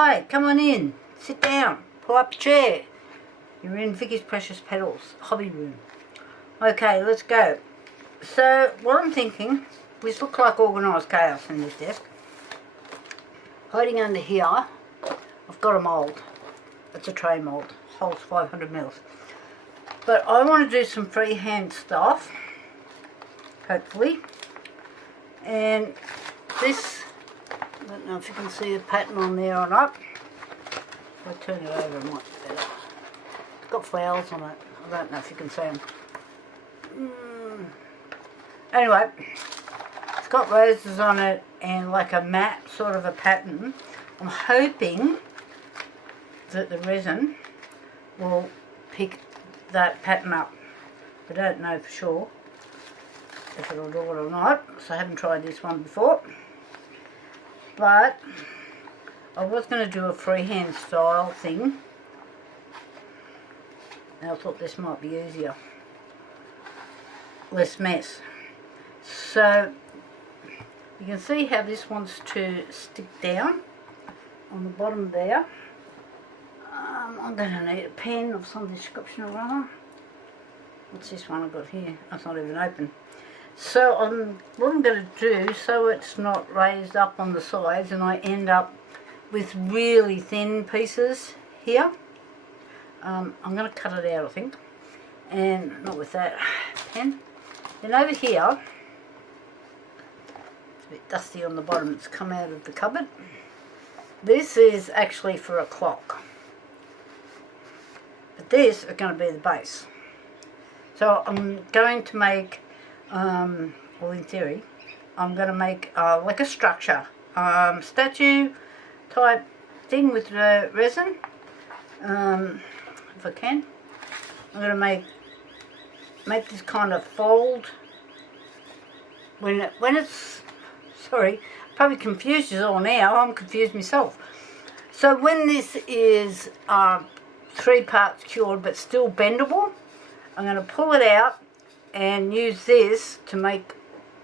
Hi, come on in. Sit down. Pull up your chair. You're in Vicky's Precious Petals hobby room. Okay, let's go. So, what I'm thinking, this looks like organised chaos in this desk. Hiding under here, I've got a mould. It's a tray mould. Holds 500 mils. But I want to do some freehand stuff, hopefully. And this, I don't know if you can see the pattern on there or not. If I turn it over, it might be better. It's got flowers on it. I don't know if you can see them. Anyway, it's got roses on it and like a matte sort of a pattern. I'm hoping that the resin will pick that pattern up. I don't know for sure if it'll do it or not, so I haven't tried this one before. But I was going to do a freehand style thing, and I thought this might be easier. Less mess. So you can see how this wants to stick down on the bottom there. I'm going to need a pen of some description or other. What's this one I've got here? That's not even open. So what I'm going to do, so it's not raised up on the sides and I end up with really thin pieces here. I'm going to cut it out, I think. And not with that pen. Then over here, it's a bit dusty on the bottom, it's come out of the cupboard. This is actually for a clock. But this is going to be the base. So I'm going to make, well in theory, I'm going to make like a structure, statue type thing with the resin, if I can. I'm going to make this kind of fold. When it's, sorry, probably confused you all now, I'm confused myself. So when this is 3 parts cured but still bendable, I'm going to pull it out and use this to make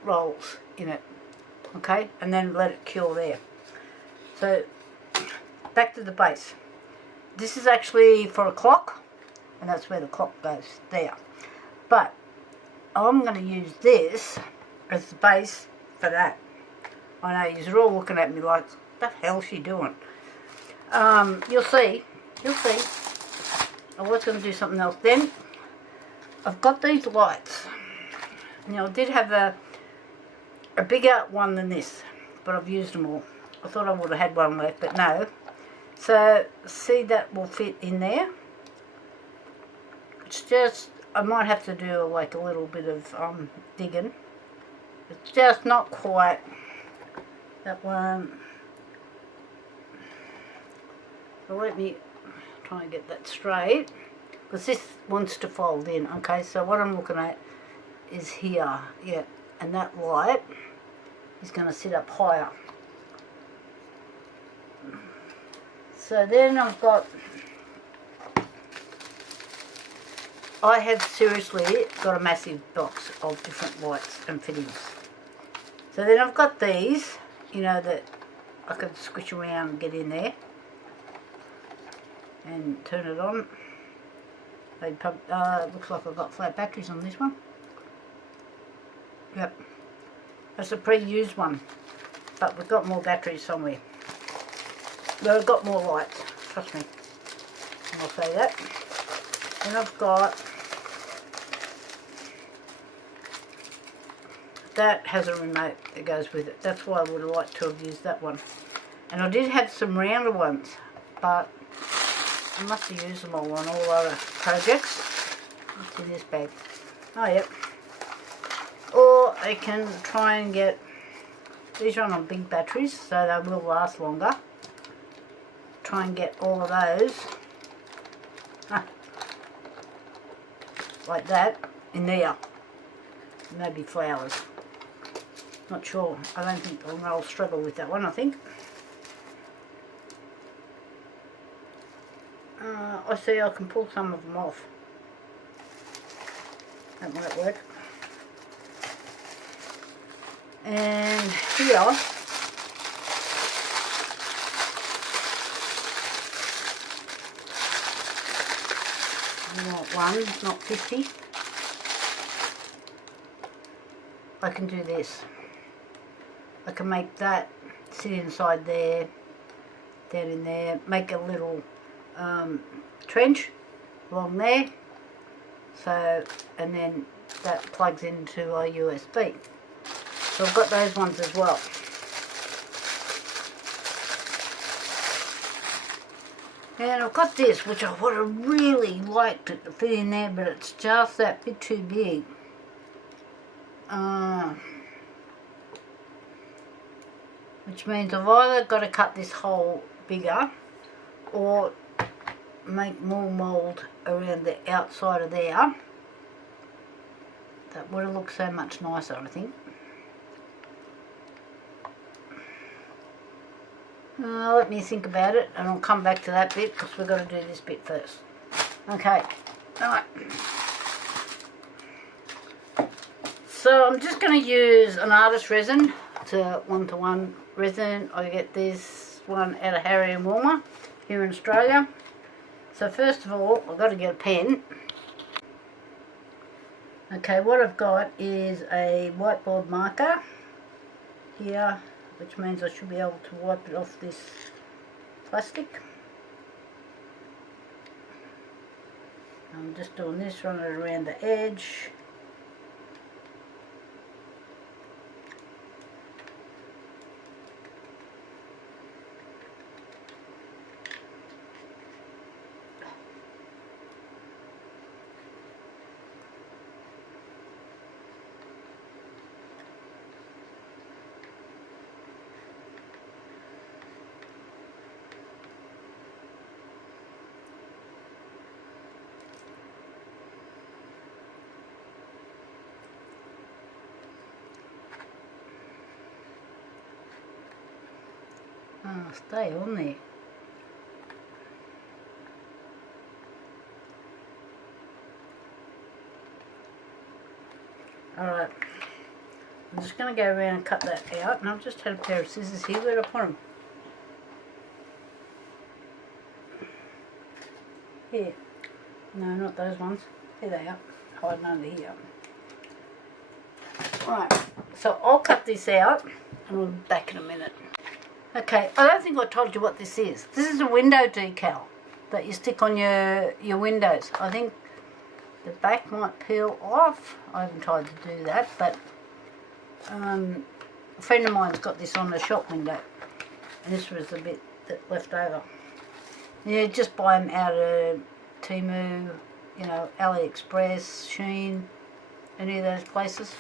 rolls in it, okay, and then let it cure there. So back to the base. This is actually for a clock, and that's where the clock goes, there. But I'm going to use this as the base for that. I know you're all looking at me like, what the hell's she doing? You'll see. I was going to do something else. Then I've got these lights. Now I did have a bigger one than this, but I've used them all. I thought I would have had one left, but no. So see, that will fit in there. It's just, I might have to do like a little bit of digging. It's just not quite that one. So let me try and get that straight, because this wants to fold in. Okay, so what I'm looking at is here, yeah, and that light is going to sit up higher. So then I've got, I have seriously got a massive box of different lights and fittings. So then I've got these, you know, that I could squish around and get in there and turn it on. Looks like I've got flat batteries on this one. Yep, that's a pre-used one, but we've got more batteries somewhere. But I've got more lights, trust me, and I'll say that. And I've got, that has a remote that goes with it. That's why I would have liked to have used that one. And I did have some rounder ones, but I must have used them all on all other projects. What's in this bag? Oh, yep. Or I can try and get, these run on big batteries, so they will last longer. Try and get all of those, like that, in there. Maybe flowers. Not sure. I don't think I'll struggle with that one, I think. I see I can pull some of them off. That might work. And here one, not 50, I can do this. I can make that sit inside there, down in there, make a little trench along there, so, and then that plugs into a USB. So I've got those ones as well. And I've got this, which I would have really liked it to fit in there, but it's just that bit too big. Which means I've either got to cut this hole bigger or make more mould around the outside of there. That would have looked so much nicer, I think. Let me think about it, and I'll come back to that bit because we've got to do this bit first. Okay, alright. So I'm just going to use an artist resin, to one-to-one resin. I get this one out of Harry and Wilma here in Australia. So first of all, I've got to get a pen. Okay, what I've got is a whiteboard marker here, which means I should be able to wipe it off this plastic. I'm just doing this, run it around the edge. Stay on there. Alright, I'm just going to go around and cut that out, and I've just had a pair of scissors here. Where'd I put them? Here. No, not those ones. Here they are, hiding under here. Right, so I'll cut this out and we'll be back in a minute. Okay, I don't think I told you what this is. This is a window decal that you stick on your windows. I think the back might peel off. I haven't tried to do that, but a friend of mine's got this on the shop window, and this was the bit that left over. Yeah, just buy them out of Temu, you know, AliExpress, Shein, any of those places.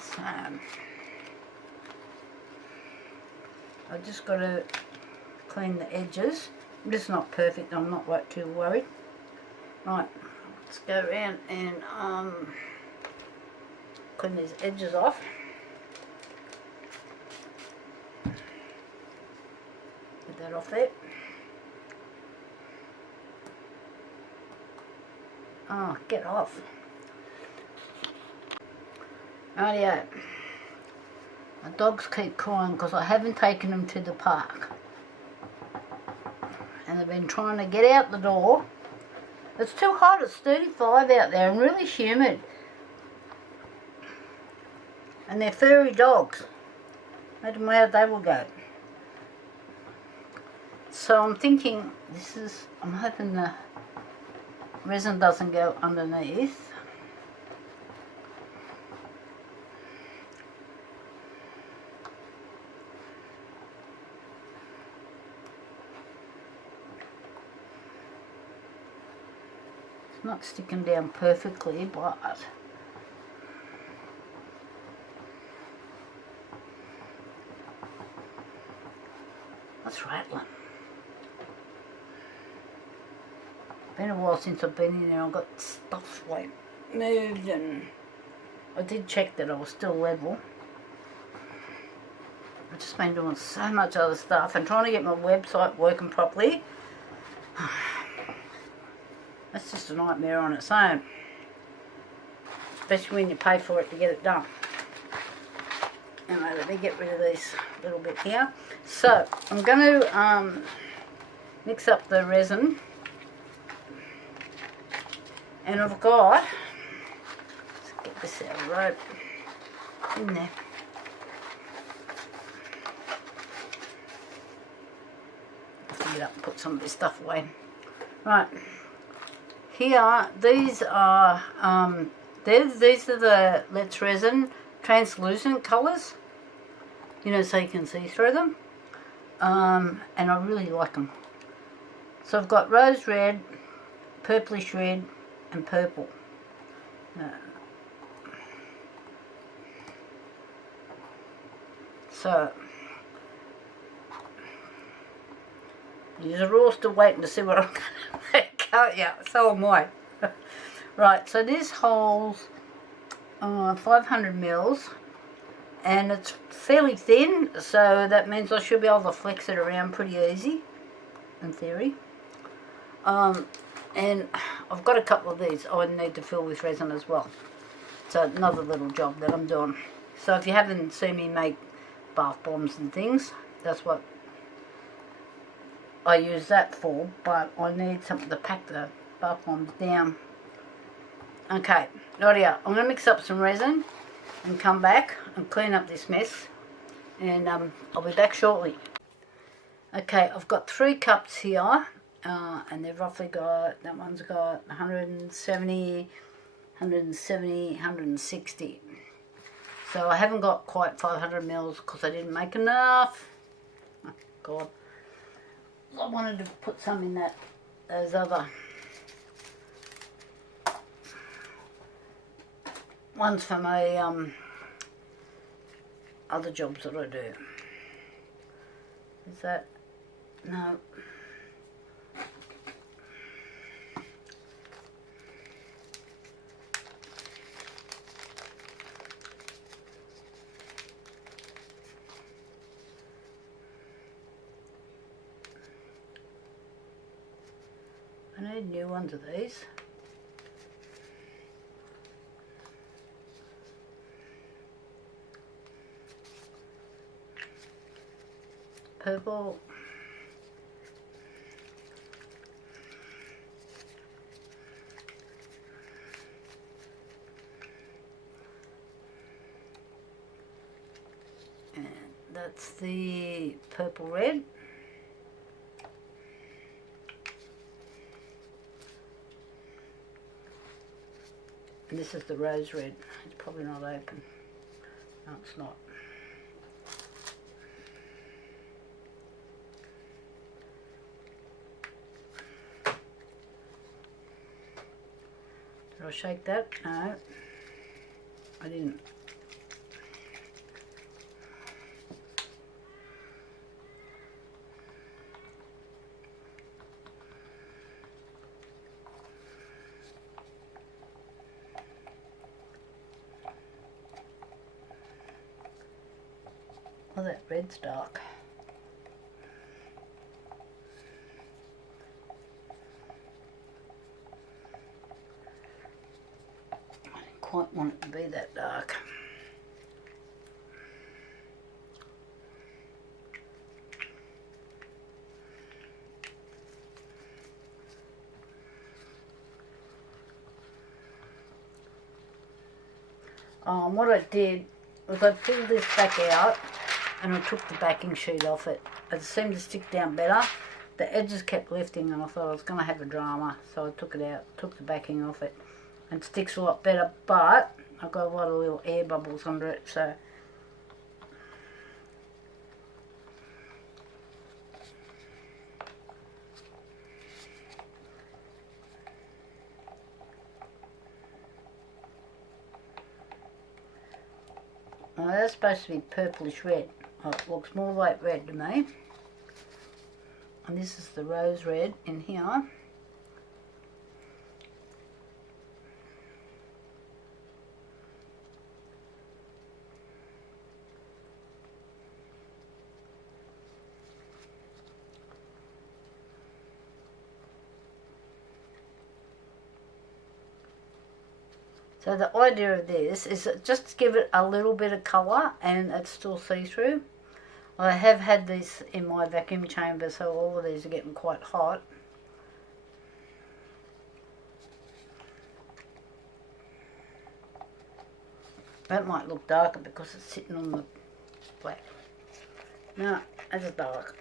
So I just got to clean the edges. This is not perfect, I'm not too worried. Right, let's go around and clean these edges off. Get that off there. Oh, get off. Rightio. My dogs keep crying because I haven't taken them to the park. And they've been trying to get out the door. It's too hot, it's 35 out there and really humid. And they're furry dogs. Imagine where they will go. So I'm thinking, I'm hoping the resin doesn't go underneath. It's not sticking down perfectly, but that's rattling. Been a while since I've been in there. I've got stuff like moved, and I did check that I was still level. I've just been doing so much other stuff and trying to get my website working properly. That's just a nightmare on its own, especially when you pay for it to get it done. Anyway, let me get rid of this little bit here. So I'm going to mix up the resin. And I've got, let's get this out of the rope, in there. Get up and put some of this stuff away. Right, here, these are the Let's Resin translucent colours, you know, so you can see through them, and I really like them. So I've got rose red, purplish red and purple. So you're all still waiting to see what I'm going to make out. Yeah, so am I. Right, so this holds 500 mils, and it's fairly thin, so that means I should be able to flex it around pretty easy, in theory. And I've got a couple of these I need to fill with resin as well. So another little job that I'm doing. So if you haven't seen me make bath bombs and things, that's what I use that for, but I need something to pack the bath bombs down. Okay, rightio, I'm going to mix up some resin and come back and clean up this mess, and I'll be back shortly. Okay, I've got 3 cups here, and they've roughly got, that one's got 170, 160. So I haven't got quite 500 mils because I didn't make enough. Oh, God. I wanted to put some in those other ones for my other jobs that I do. Is that, no. I need new ones of these. Purple. And that's the purple red. And this is the rose red. It's probably not open. No, it's not. Did I shake that? No, I didn't. Oh, that red's dark. I didn't quite want it to be that dark. What I did was I pulled this back out and I took the backing sheet off it. It seemed to stick down better. The edges kept lifting and I thought I was going to have a drama, so I took it out, took the backing off it. It sticks a lot better, but I've got a lot of little air bubbles under it, so now that's supposed to be purplish red. Oh, it looks more like red to me. And this is the rose red in here. So the idea of this is just to give it a little bit of colour and it's still see-through. I have had these in my vacuum chamber, so all of these are getting quite hot. That might look darker because it's sitting on the black. No, that's a dark.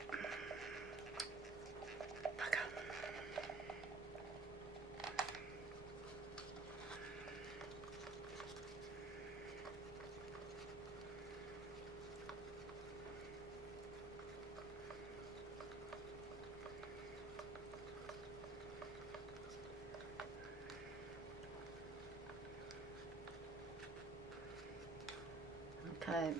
Okay.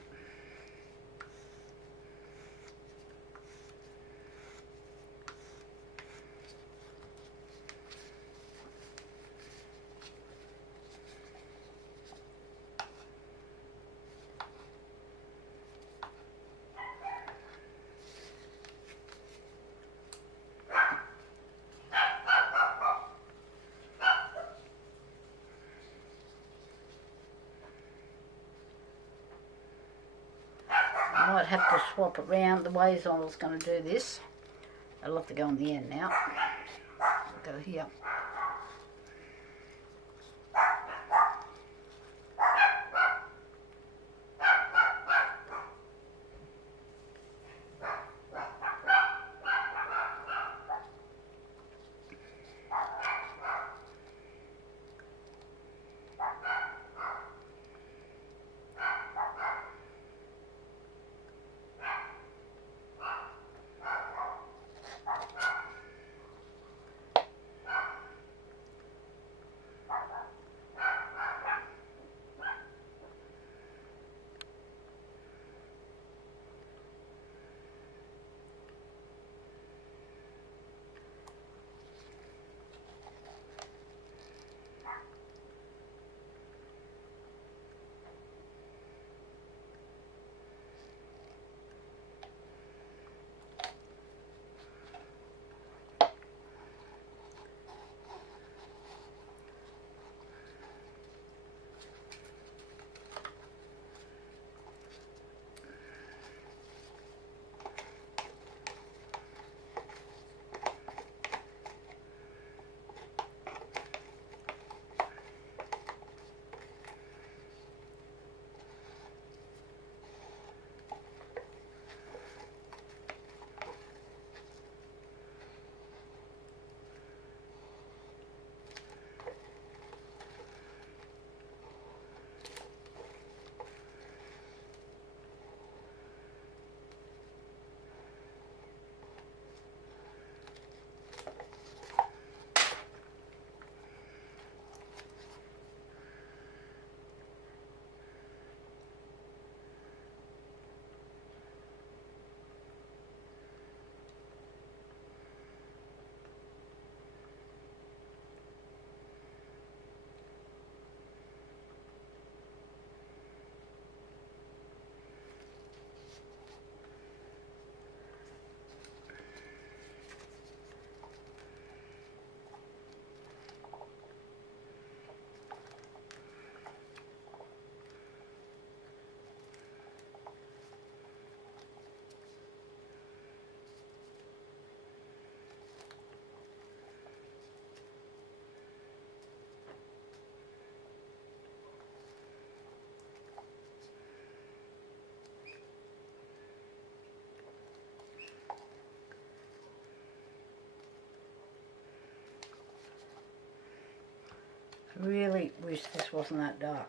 I might have to swap it round the ways I was going to do this. I'll have to go on the end now. I'll go here. I really wish this wasn't that dark.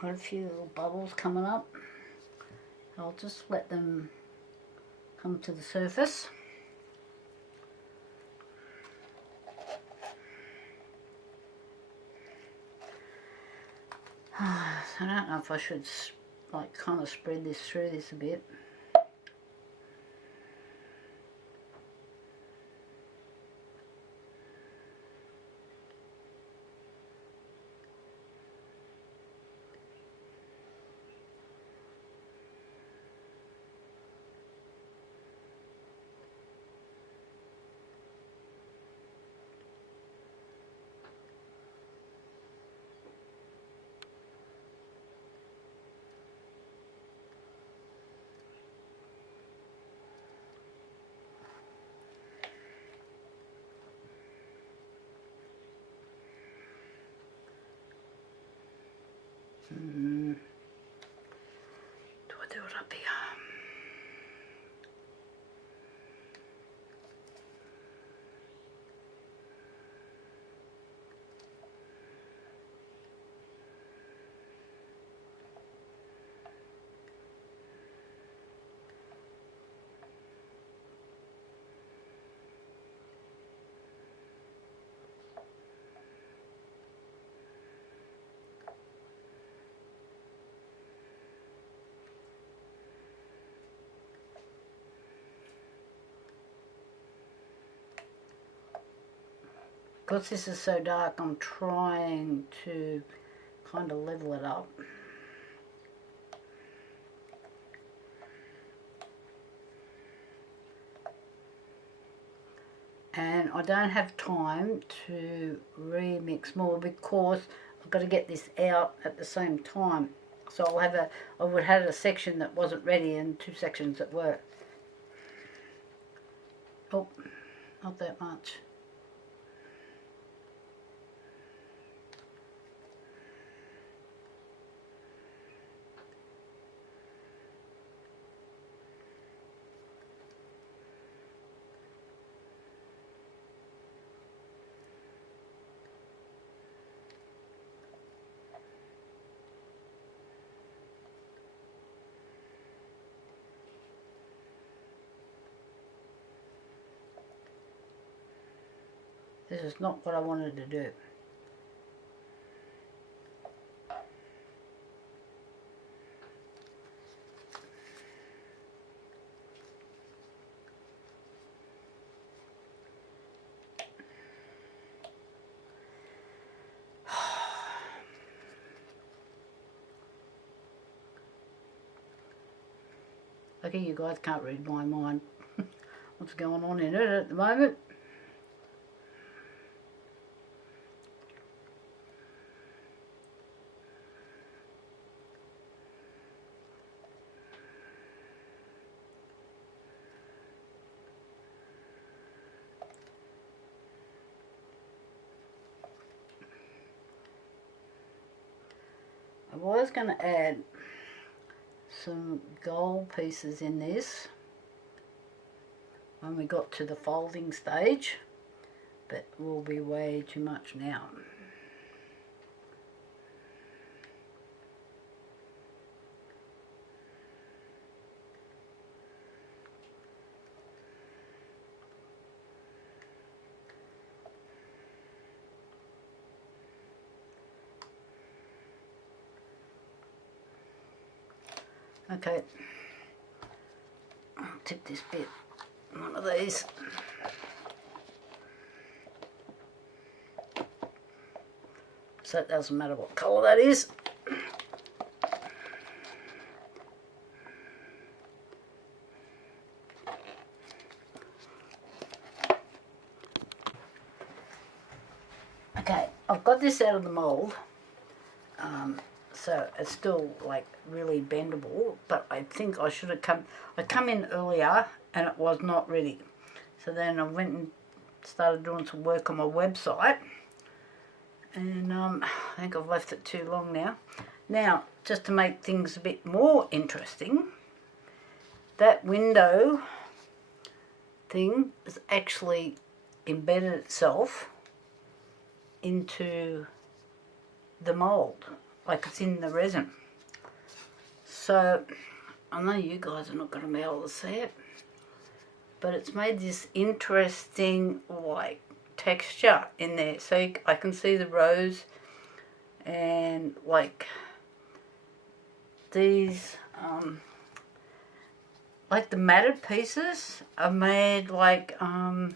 Got a few little bubbles coming up. I'll just let them come to the surface. I don't know if I should like kind of spread this through this a bit. Do I do it up here? Because this is so dark, I'm trying to kind of level it up. And I don't have time to remix more because I've got to get this out at the same time. So I would have a section that wasn't ready and 2 sections that were. Oh, not that much. This is not what I wanted to do. Okay, you guys can't read my mind. What's going on in it at the moment? I was going to add some gold pieces in this when we got to the folding stage, but will be way too much now. Okay, I'll tip this bit, one of these. So it doesn't matter what colour that is. Okay, I've got this out of the mould. So it's still like really bendable, but I think I should have come in earlier and it was not ready. So then I went and started doing some work on my website, and I think I've left it too long now. Now, just to make things a bit more interesting, that window thing has actually embedded itself into the mould, like it's in the resin. So I know you guys are not going to be able to see it, but it's made this interesting like texture in there. So I can see the rose, and like these like the matted pieces are made like I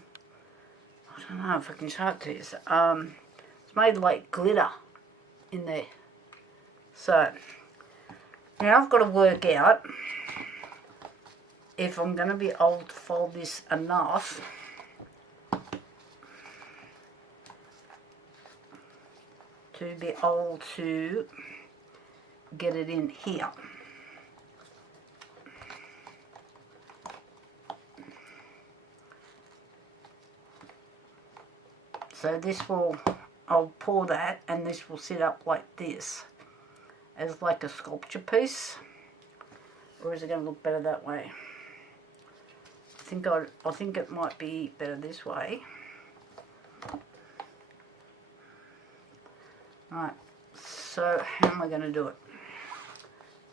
don't know if I can show it to you. It's made like glitter in there. So now I've got to work out if I'm going to be able to fold this enough to be able to get it in here. So this will, I'll pour that and this will sit up like this. as like a sculpture piece, or is it going to look better that way? I think it might be better this way. Right, so how am I going to do it?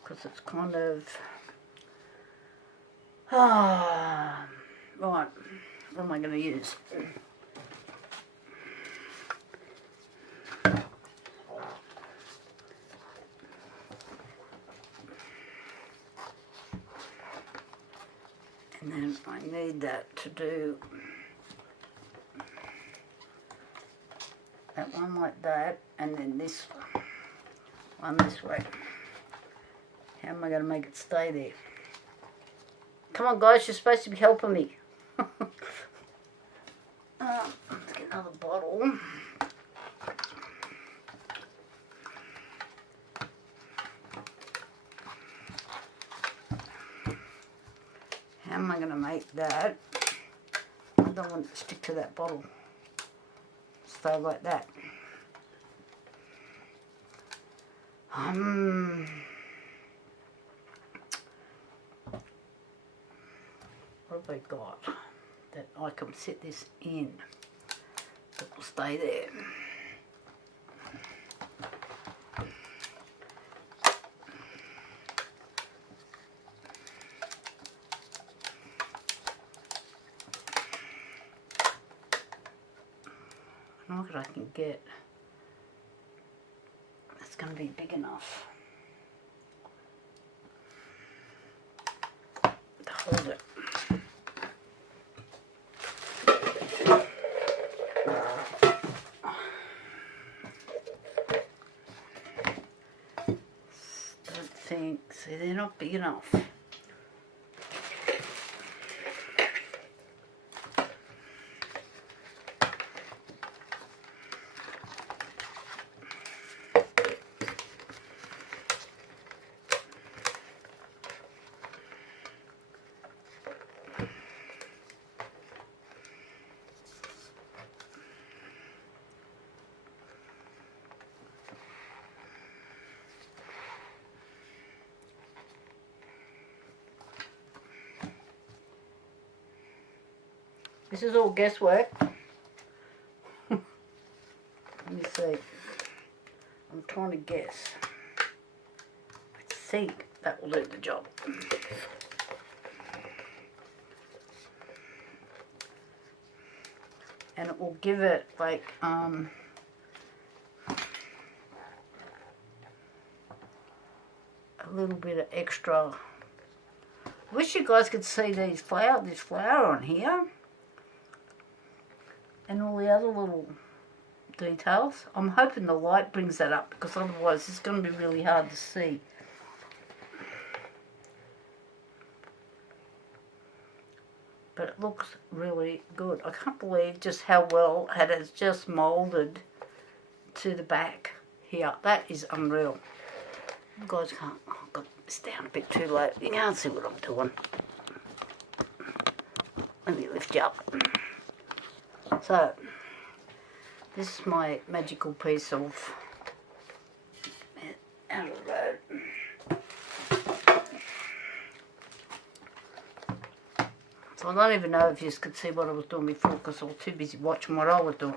Because it's kind of right. What am I going to use? And then I need that to do that one like that, and then this one this way. How am I going to make it stay there? Come on guys, you're supposed to be helping me. Let's get another bottle. How am I going to make that? I don't want it to stick to that bottle. Stay like that. What have I got that I can set this in? It will stay there. Look what I can get. It's going to be big enough to hold it. Don't think, see, they're not big enough. This is all guesswork. Let me see. I'm trying to guess. I think that will do the job. And it will give it like a little bit of extra. I wish you guys could see this flower on here. And all the other little details. I'm hoping the light brings that up, because otherwise it's going to be really hard to see. But it looks really good. I can't believe just how well it has just moulded to the back here. That is unreal. You guys can't, oh, I've got this down a bit too low. You can't see what I'm doing. Let me lift you up. So, this is my magical piece of out of the road. So I don't even know if you could see what I was doing before, because I was too busy watching what I was doing.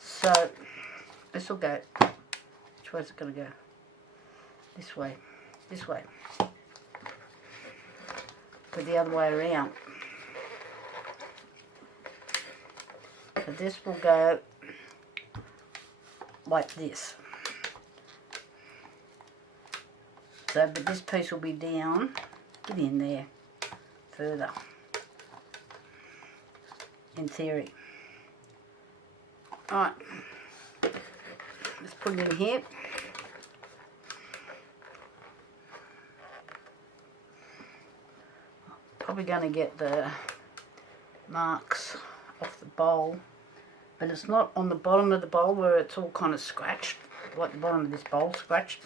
So, this will go. Which way is it going to go? This way. This way. But the other way around. So this will go like this. So, but this piece will be down, get in there further, in theory. Alright, let's put it in here. Probably going to get the marks off the bowl. But it's not on the bottom of the bowl where it's all kind of scratched, like the bottom of this bowl scratched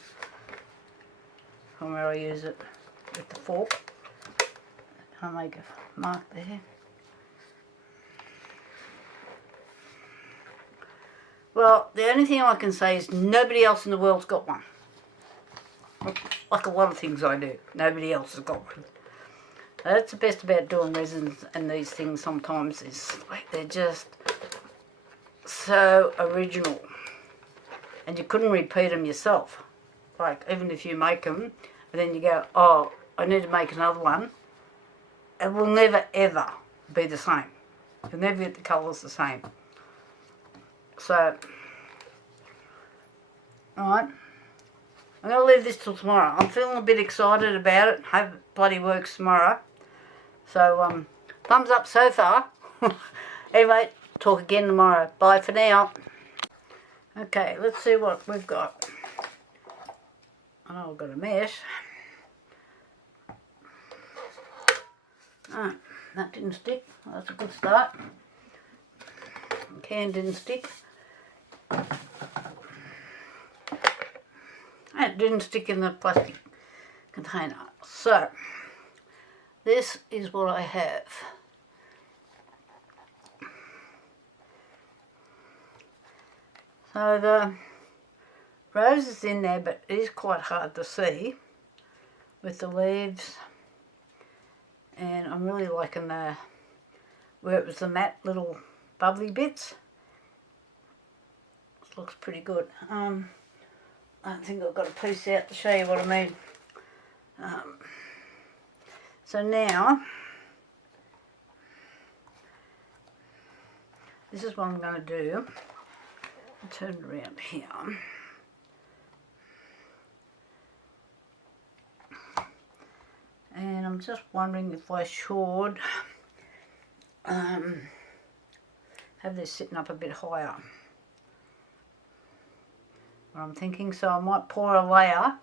from where I use it with the fork. I'll make a mark there. Well, the only thing I can say is nobody else in the world's got one. like a lot of things I do. Nobody else has got one. That's the best about doing resins and these things sometimes, is like they're just so original. And you couldn't repeat them yourself. Like, even if you make them, and then you go, oh, I need to make another one, it will never, ever be the same. You'll never get the colours the same. So, alright. I'm going to leave this till tomorrow. I'm feeling a bit excited about it. Hope it bloody works tomorrow. So, thumbs up so far. Anyway, talk again tomorrow. Bye for now. Okay, let's see what we've got. Oh, I've got a mesh. Oh, that didn't stick. Well, that's a good start. The can didn't stick. And it didn't stick in the plastic container. So, this is what I have. So the rose is in there, but it is quite hard to see with the leaves. And I'm really liking the, where it was the matte little bubbly bits. This looks pretty good. I don't think I've got a piece out to show you what I mean. So now, this is what I'm going to do. I'll turn it around here. And I'm just wondering if I should have this sitting up a bit higher. What I'm thinking, so I might pour a layer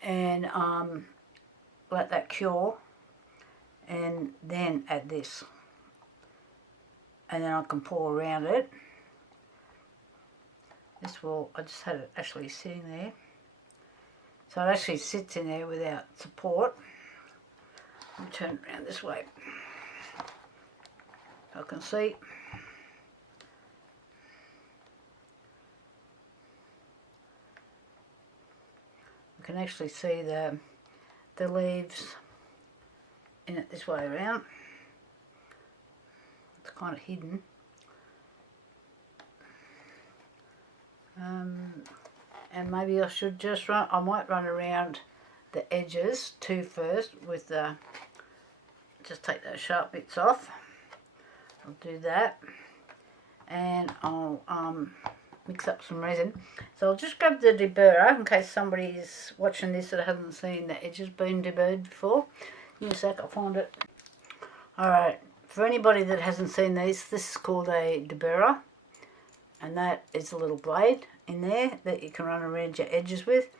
and let that cure, and then add this, and then I can pour around it. This will, I just had it actually sitting there, so it actually sits in there without support. I'll turn it around this way so I can see. I can actually see the leaves in it this way around. It's kind of hidden. And maybe I should just run, I might run around the edges too first with the, just take those sharp bits off. I'll do that, and I'll mix up some resin. So I'll just grab the deburrer in case somebody is watching this that hasn't seen the edges being deburred before. Give me a sec, I'll find it. Alright, for anybody that hasn't seen these, this is called a deburrer, and that is a little blade in there that you can run around your edges with.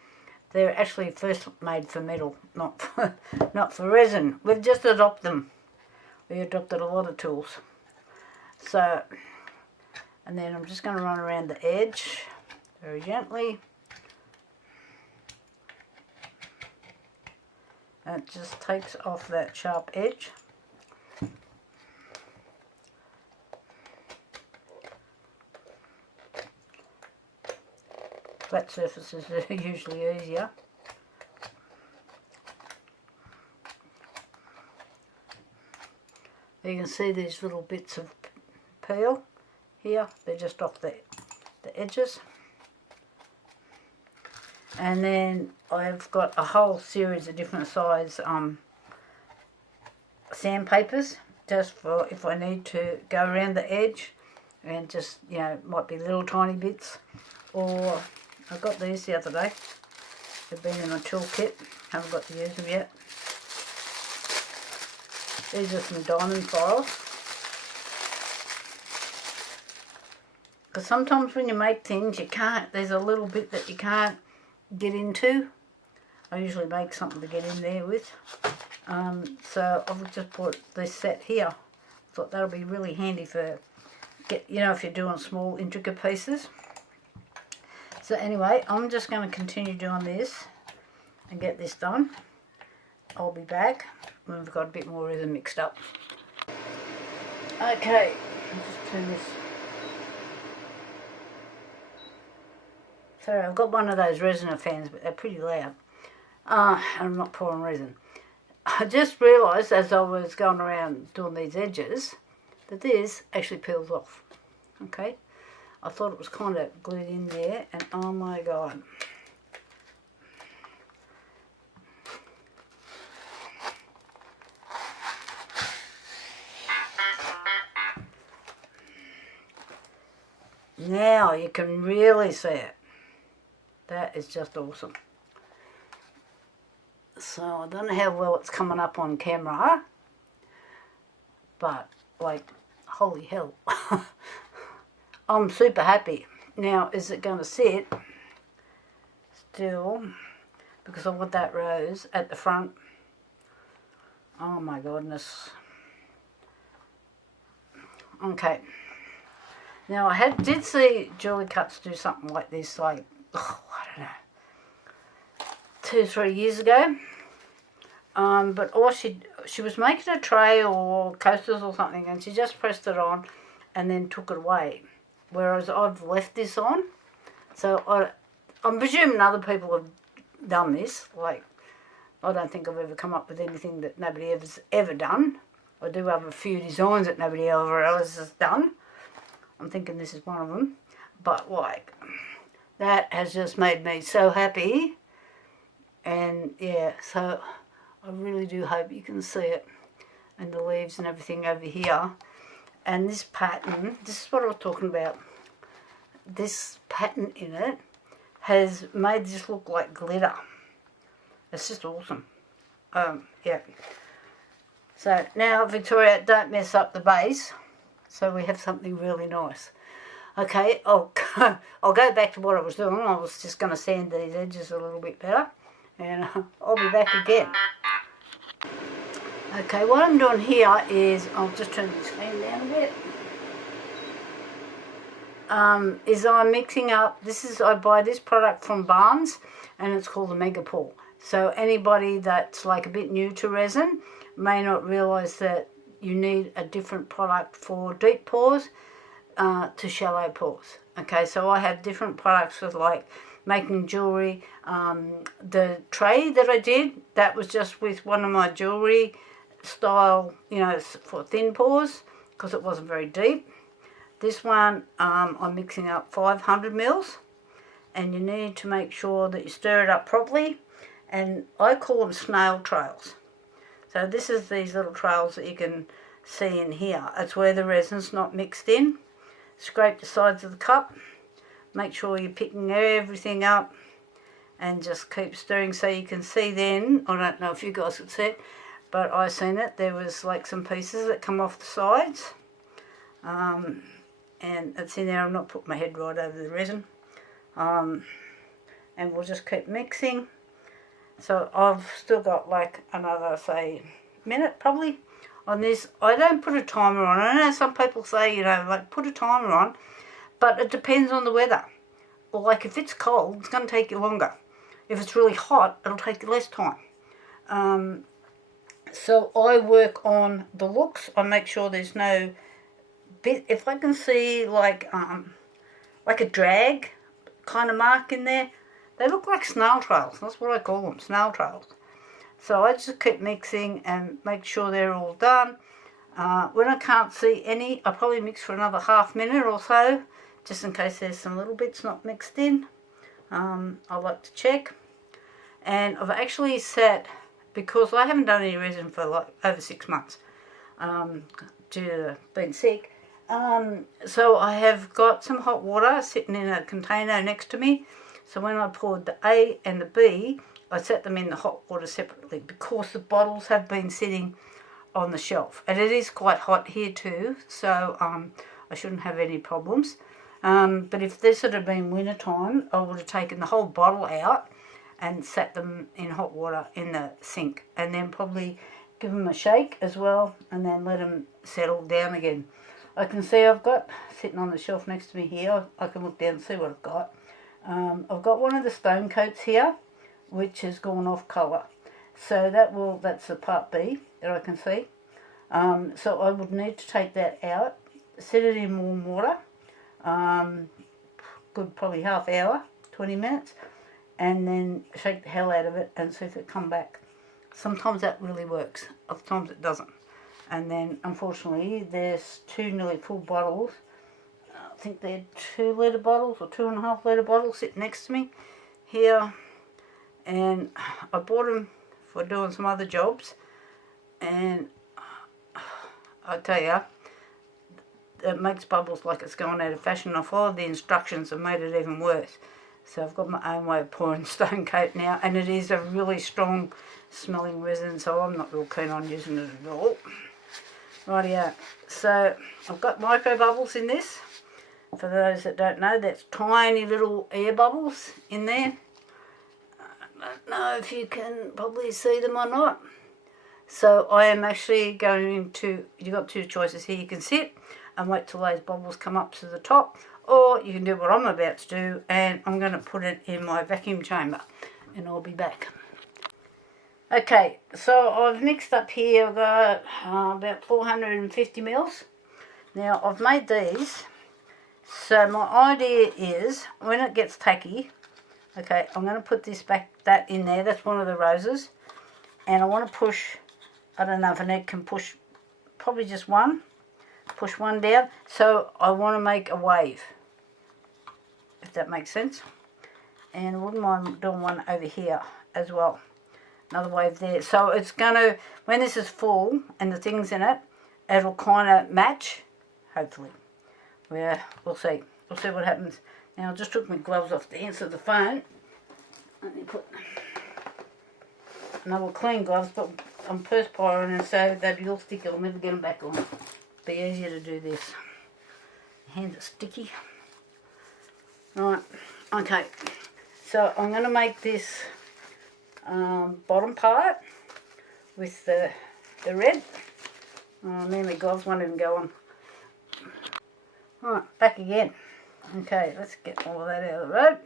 They're actually first made for metal, not for resin. We've just adopted them. We adopted a lot of tools. So, and then I'm just going to run around the edge very gently. And it just takes off that sharp edge. Flat surfaces are usually easier. You can see these little bits of peel here, they're just off the edges. And then I've got a whole series of different size sandpapers, just for if I need to go around the edge, and just, you know, might be little tiny bits. Or I got these the other day. They've been in my toolkit. Haven't got to use them yet. These are some diamond files. Because sometimes when you make things, you can't, there's a little bit that you can't get into. I usually make something to get in there with. So I've just bought this set here. Thought that'll be really handy for, you know, if you're doing small intricate pieces. So anyway, I'm just going to continue doing this and get this done. I'll be back when we've got a bit more resin mixed up. Okay, I'll just turn this. Sorry, I've got one of those resiner fans, but they're pretty loud. I'm not pouring resin. I just realised as I was going around doing these edges that this actually peels off. Okay, I thought it was kind of glued in there, and oh my god. Now you can really see it. That is just awesome. So I don't know how well it's coming up on camera, but like, holy hell. I'm super happy. Now, is it going to sit still? Because I want that rose at the front. Oh my goodness. Okay. Now I did see Julie Cuts do something like this, like, oh, I don't know, 2-3 years ago. But all she was making a tray or coasters or something, and she just pressed it on and then took it away. Whereas I've left this on, so I'm presuming other people have done this. Like, I don't think I've ever come up with anything that nobody ever done. I do have a few designs that nobody else has done. I'm thinking this is one of them. But like, that has just made me so happy. And yeah, so I really do hope you can see it. And the leaves and everything over here. And this pattern, this is what I was talking about. This pattern in it has made this look like glitter. It's just awesome. Yeah. So now, Victoria, don't mess up the base. So we have something really nice. Okay, I'll go back to what I was doing. I was just going to sand these edges a little bit better. And I'll be back again. Okay, what I'm doing here is, I'll just turn this fan down a bit. Is I'm mixing up, I buy this product from Barnes, and it's called the Mega Pour. So anybody that's like a bit new to resin may not realise that you need a different product for deep pours to shallow pours. Okay, so I have different products for like making jewellery. The tray that I did, that was just with one of my jewellery style, you know, for thin pours, because it wasn't very deep. This one, I'm mixing up 500 mils, and you need to make sure that you stir it up properly, and I call them snail trails. So this is these little trails that you can see in here. It's where the resin's not mixed in. Scrape the sides of the cup, make sure you're picking everything up, and just keep stirring so you can see then, I don't know if you guys could see it, but I seen it, there was like some pieces that come off the sides. And it's in there. I'm not putting my head right over the resin. And we'll just keep mixing. So I've still got like another, say, minute probably on this. I don't put a timer on. I know some people say, you know, like put a timer on, but it depends on the weather. Or like if it's cold, it's going to take you longer. If it's really hot, it'll take you less time. So I work on the looks. I make sure there's no bit, if I can see like a drag kind of mark in there, they look like snail trails. That's what I call them, snail trails. So I just keep mixing and make sure they're all done. When I can't see any, I probably mix for another half minute or so, just in case there's some little bits not mixed in. I like to check. And I've actually set, because I haven't done any resin for like over 6 months due to being sick. So I have got some hot water sitting in a container next to me. So when I poured the A and the B, I set them in the hot water separately because the bottles have been sitting on the shelf. And it is quite hot here too, so I shouldn't have any problems. But if this had been winter time, I would have taken the whole bottle out and set them in hot water in the sink. And then probably give them a shake as well, and then let them settle down again. I can see I've got, sitting on the shelf next to me here, I can look down and see what I've got. I've got one of the stone coats here, which has gone off colour. So that's the part B that I can see. So I would need to take that out, set it in warm water, good probably half hour, 20 minutes, and then shake the hell out of it and see if it come back. Sometimes that really works, other times it doesn't. And then unfortunately there's 2 nearly full bottles. I think they're 2 litre bottles or 2.5 litre bottles sitting next to me here, and I bought them for doing some other jobs, and I tell you, it makes bubbles like it's going out of fashion. I followed the instructions and made it even worse. So I've got my own way of pouring stone coat now, and it is a really strong smelling resin, so I'm not real keen on using it at all. Rightio, so I've got micro bubbles in this. For those that don't know, that's tiny little air bubbles in there. I don't know if you can probably see them or not. So I am actually going to, you've got 2 choices here. You can sit and wait till those bubbles come up to the top, or you can do what I'm about to do, and I'm going to put it in my vacuum chamber, and I'll be back. Okay, so I've mixed up here, I've got about 450 mils. Now I've made these, so my idea is when it gets tacky, okay, I'm going to put this back, that in there, that's one of the roses, and I want to push, I don't know if Annette can push, probably just one, push one down, so I want to make a wave, if that makes sense. And I wouldn't mind doing one over here as well, another wave there. So it's going to, when this is full and the things in it, it'll kind of match, hopefully. We'll see what happens. Now I just took my gloves off to answer the phone. Let me put, and I will clean gloves, but I'm perspiring, and so they'll be all sticky. I'll never get them back on. Be easier to do this. Hands are sticky. Right, okay. So I'm going to make this bottom part with the red. Oh man, my gloves won't even go on. Right, back again. Okay, let's get all of that out of the road.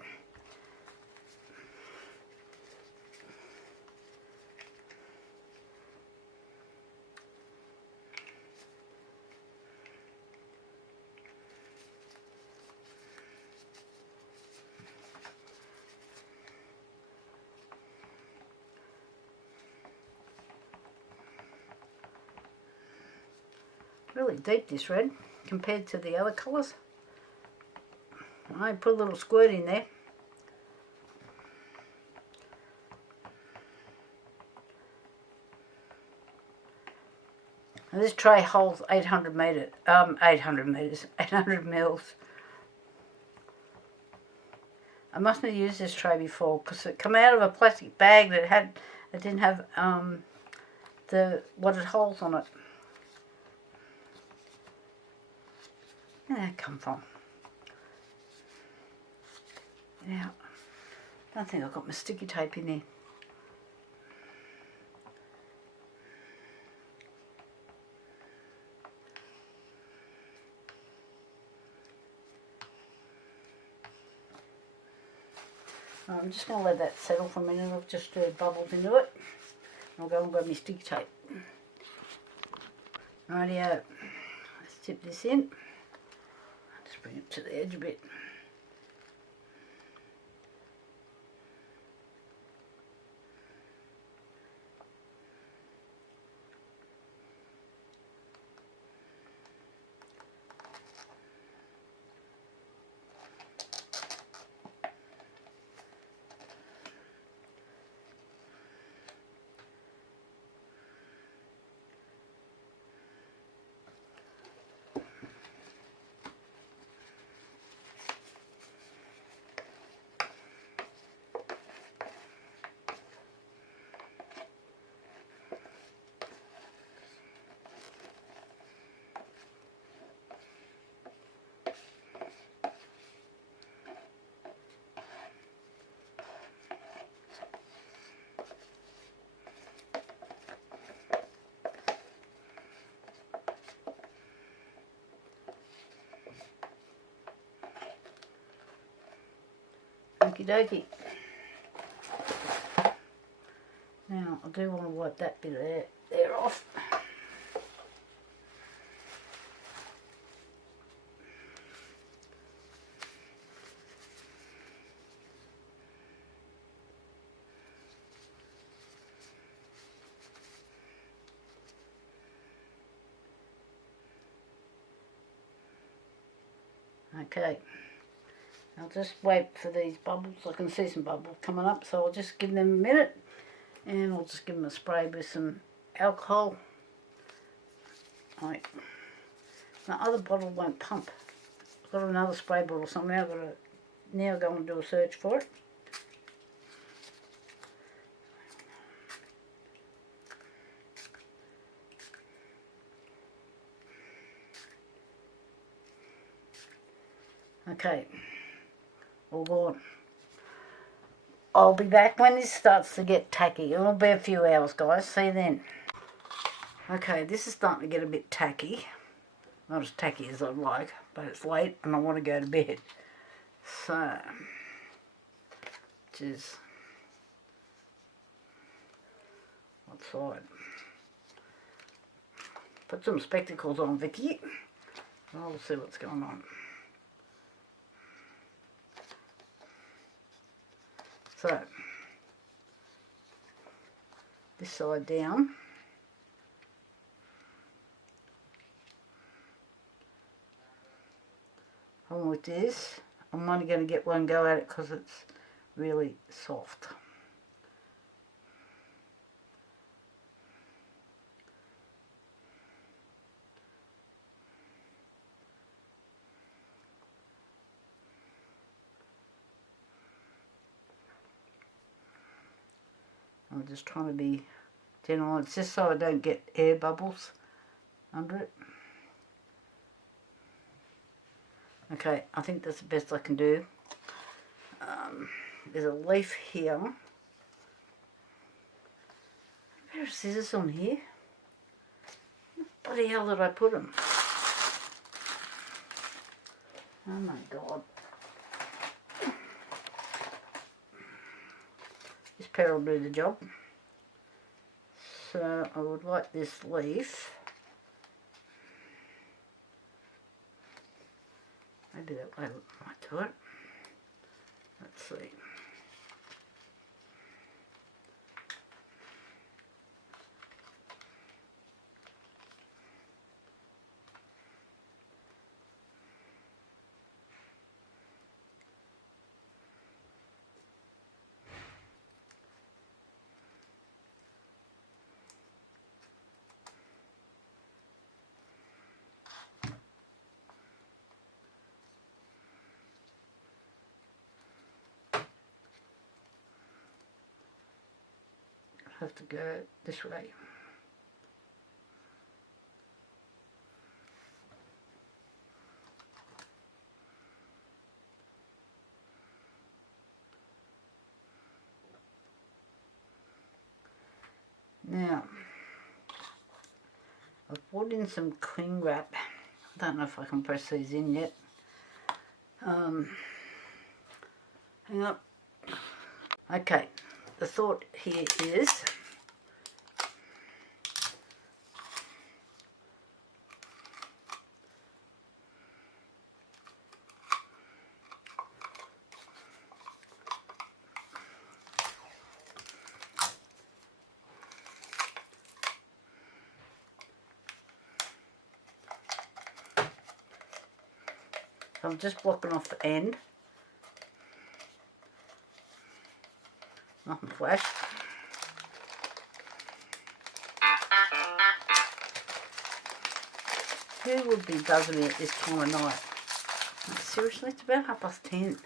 Really deep, this red, compared to the other colours. I put a little squirt in there. And this tray holds 800 mils. I mustn't have used this tray before because it came out of a plastic bag that it didn't have what it holds on it. Where did that come from? Now, I don't think I've got my sticky tape in there. I'm just going to let that settle for a minute. I've just stirred bubbles into it. I'll go and grab my sticky tape. Rightio. Let's tip this in. Just bring it to the edge a bit. Okie dokie. Now I do want to wipe that bit of there off. Okay, I'll just wait for these bubbles. I can see some bubbles coming up, so I'll just give them a minute, and I'll just give them a spray with some alcohol. Right, my other bottle won't pump. I've got another spray bottle somewhere. I've got to now go and do a search for it. Okay, all gone. I'll be back when this starts to get tacky. It'll be a few hours, guys. See you then. Okay, this is starting to get a bit tacky. Not as tacky as I'd like, but it's late and I want to go to bed. So, which is what side? Put some spectacles on, Vicky. I'll see what's going on. So, this side down. On with this. I'm only going to get one go at it because it's really soft. I'm just trying to be gentle. It's just so I don't get air bubbles under it. Okay, I think that's the best I can do. There's a leaf here. A pair of scissors on here. Where the bloody hell did I put them? Oh my god. This pair will do the job. So I would like this leaf. Maybe that way might do it. Let's see. Have to go this way. Now, I've brought in some cling wrap. I don't know if I can press these in yet. Hang on. Okay, the thought here is I'm just blocking off the end. Nothing flashed. Who would be buzzing me at this time of night? Like, seriously, it's about 10:30.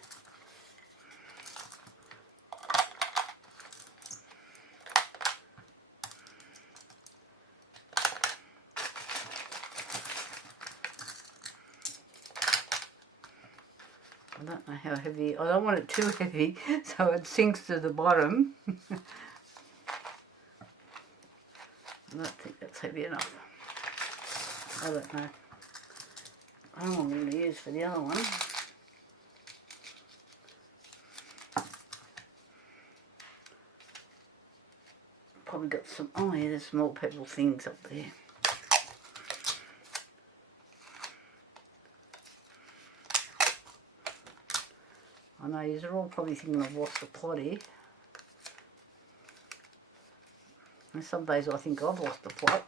I don't know how heavy. I don't want it too heavy so it sinks to the bottom. I don't think that's heavy enough. I don't know. I don't know what I'm going to use for the other one. Probably got some, oh yeah, there's some more pebble things up there. I know you're all probably thinking I've lost the plot here. And some days I think I've lost the plot.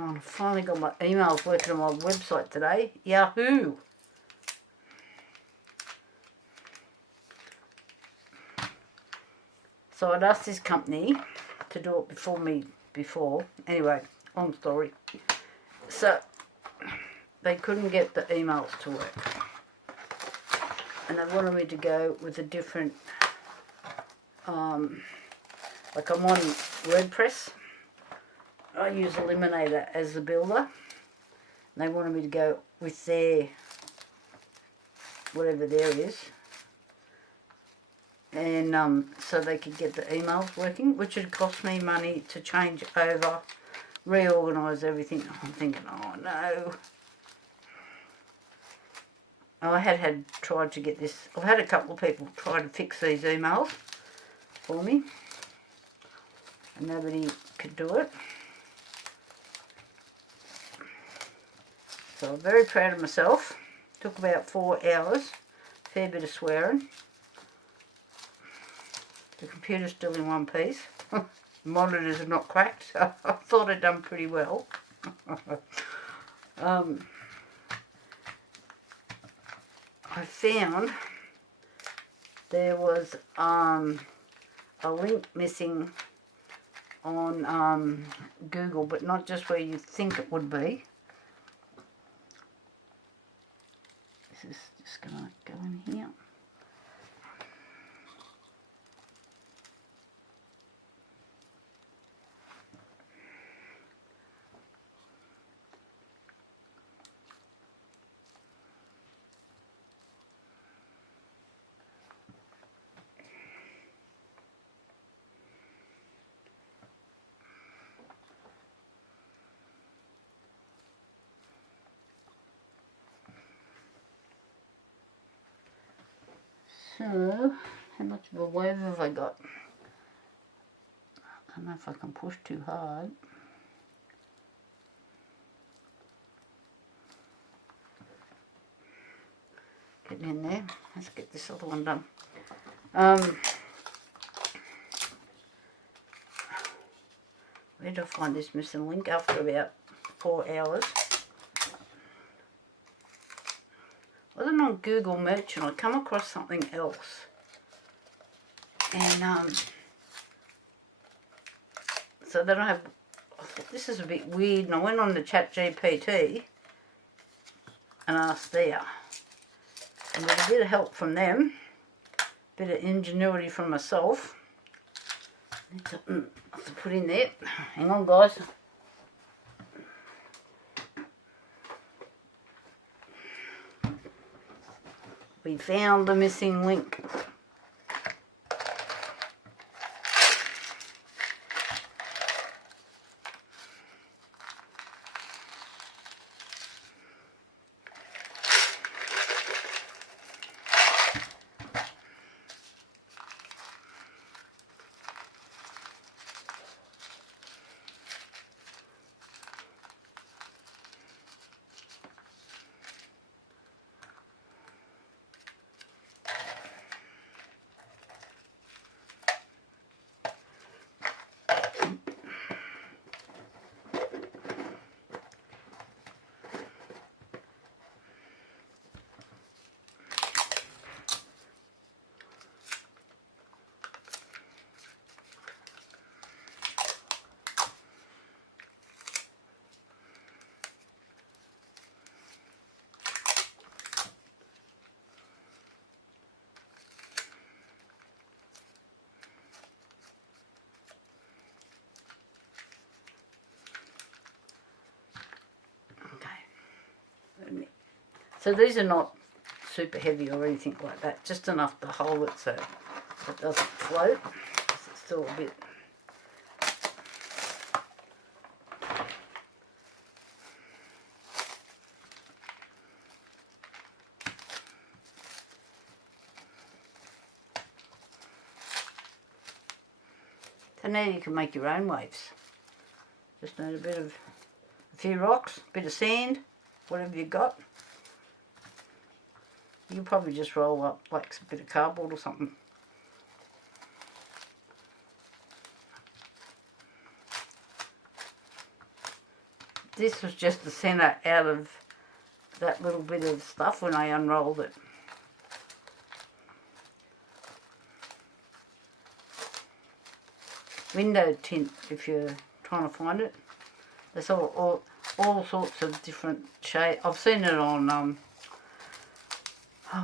Oh, I finally got my emails working on my website today. Yahoo! So I'd asked this company to do it before. Anyway, long story. So they couldn't get the emails to work. And they wanted me to go with a different, like I'm on WordPress. I use Illuminated as the builder. And they wanted me to go with their, whatever there is. And so they could get the emails working, which would cost me money to change over, reorganise everything. I'm thinking, oh no. I had tried to get this. I've had a couple of people try to fix these emails for me, and nobody could do it. So I'm very proud of myself. Took about 4 hours, fair bit of swearing. The computer's still in one piece. Monitors are not cracked. So I thought I'd done pretty well. I found there was a link missing on Google, but not just where you think it would be. This is just going to go in here. So, how much of a wave have I got? I don't know if I can push too hard. Getting in there. Let's get this other one done. Where did I find this missing link after about 4 hours? I wasn't on Google Merchant. I come across something else. And so then I thought this is a bit weird, and I went on to ChatGPT and asked there. And with a bit of help from them, a bit of ingenuity from myself, I have to put in there. Hang on, guys. We found the missing link. So these are not super heavy or anything like that, just enough to hold it so it doesn't float. It's still a bit. So now you can make your own waves. Just need a few rocks, a bit of sand, whatever you got. You can probably just roll up like a bit of cardboard or something. this was just the centre out of that little bit of stuff when I unrolled it. Window tint, if you're trying to find it. There's all sorts of different shades. I've seen it on,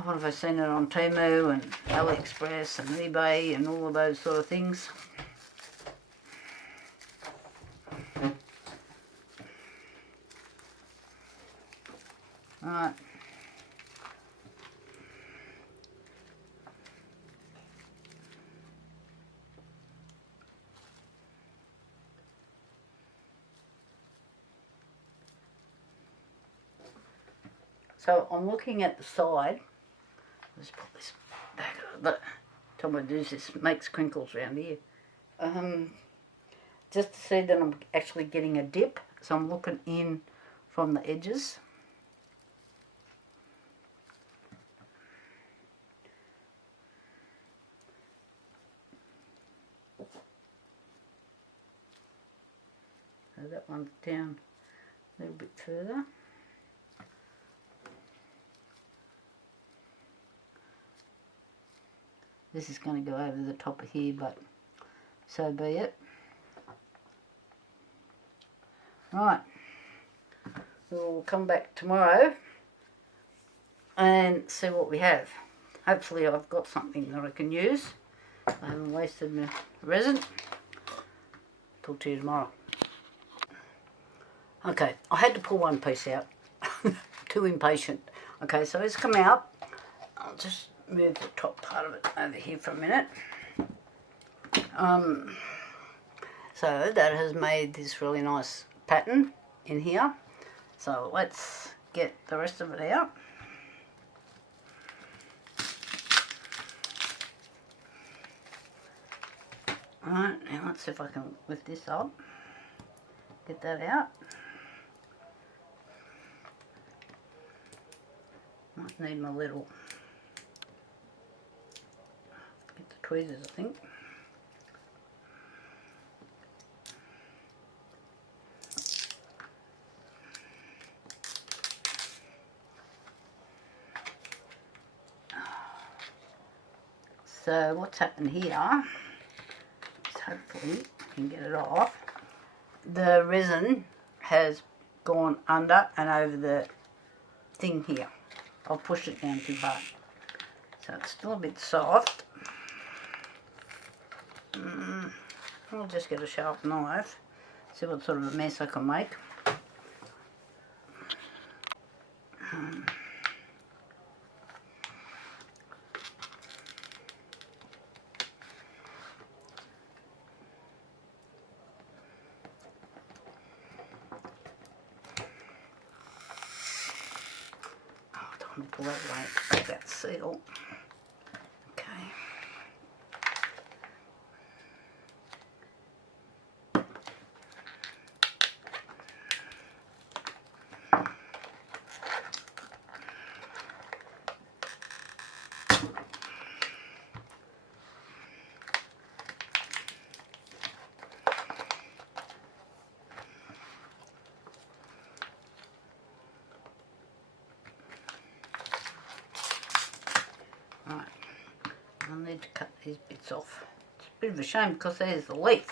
what have I seen it on? Temu and AliExpress and eBay and all of those sort of things. Right. So I'm looking at the side. Let's put this back. But tell me to do this makes crinkles around here. Just to see that I'm actually getting a dip. So I'm looking in from the edges. So that one's down a little bit further. This is going to go over the top of here, but so be it. Right. We'll come back tomorrow and see what we have. Hopefully I've got something that I can use. I haven't wasted my resin. Talk to you tomorrow. Okay, I had to pull one piece out. Too impatient. Okay, so it's come out. I'll just move the top part of it over here for a minute. So that has made this really nice pattern in here. So let's get the rest of it out. Alright, now let's see if I can lift this up. Get that out. Might need my little, get the tweezers I think. So what's happened here is hopefully I can get it off. The resin has gone under and over the thing here. I'll push it down too hard. So it's still a bit soft. I'll just get a sharp knife, see what sort of a mess I can make. Pull that away, break that seal. Okay. Right, I need to cut these bits off. It's a bit of a shame because there's the leaf.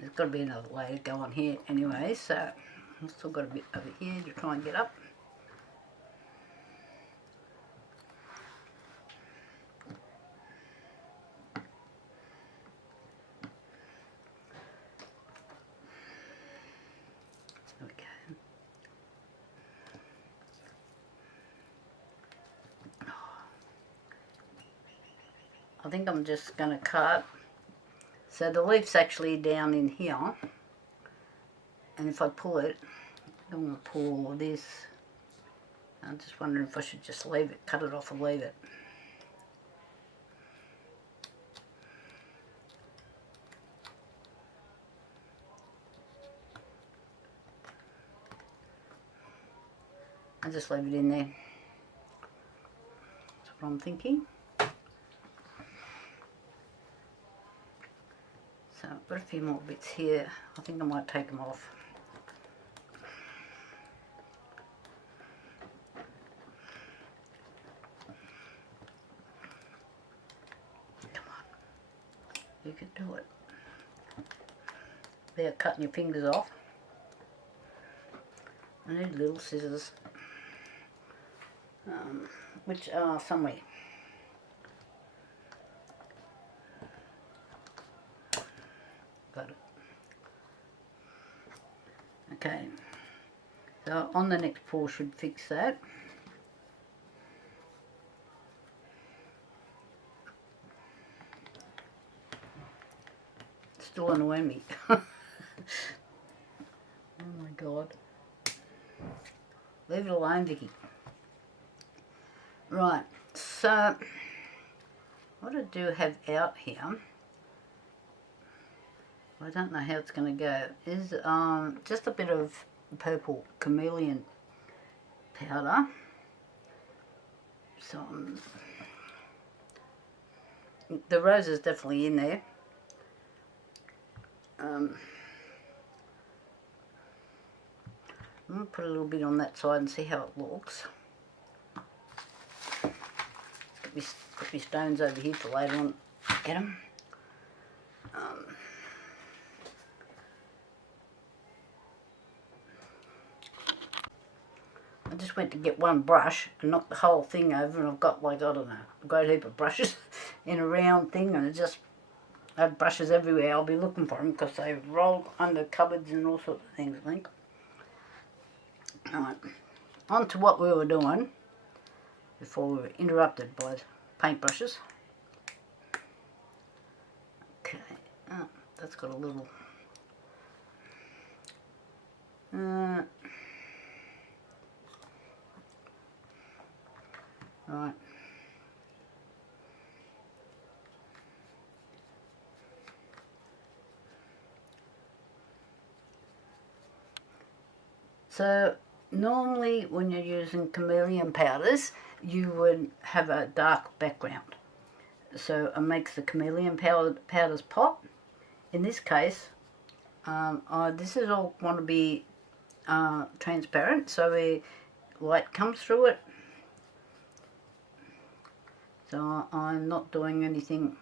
There's got to be another way to go on here anyway, so I've still got a bit over here to try and get up. There we go. I think I'm just going to cut. So the leaf's actually down in here, and if I pull it, I'm going to pull all of this. I'm just wondering if I should just leave it, cut it off and leave it. I'll just leave it in there. That's what I'm thinking. So I've got a few more bits here. I think I might take them off. Come on, you can do it. Without cutting your fingers off. I need little scissors, which are somewhere. Got it. Okay, so on the next pour should fix that. Still annoying me. Oh my god. Leave it alone, Vicky. Right, so what I do have out here, I don't know how it's going to go, is just a bit of purple chameleon powder. So the rose is definitely in there. I'm going to put a little bit on that side and see how it looks. Put my stones over here for later on. Get them. I just went to get one brush and knocked the whole thing over, and I've got, like, I don't know, a great heap of brushes in a round thing, and I have brushes everywhere. I'll be looking for them because they've rolled under cupboards and all sorts of things, I think. Alright, on to what we were doing before we were interrupted by paintbrushes. Okay, that's got a little... right. So normally when you're using chameleon powders, you would have a dark background. So it makes the chameleon powders pop. In this case, this is all going to be transparent, so the light comes through it. So I'm not doing anything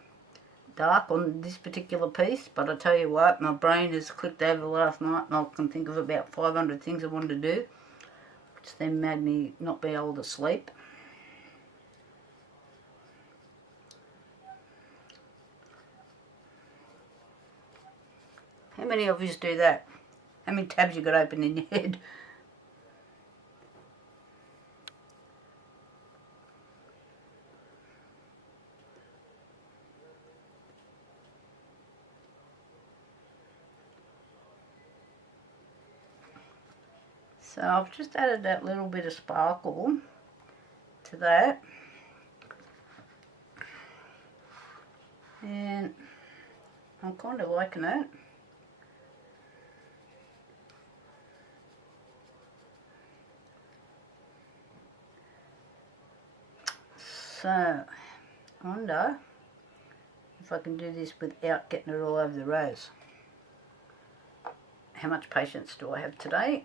dark on this particular piece, but I tell you what, my brain has clicked over last night and I can think of about 500 things I wanted to do, which then made me not be able to sleep. How many of you do that? How many tabs you got open in your head? So I've just added that little bit of sparkle to that, and I'm kind of liking it. So I wonder if I can do this without getting it all over the rose. How much patience do I have today?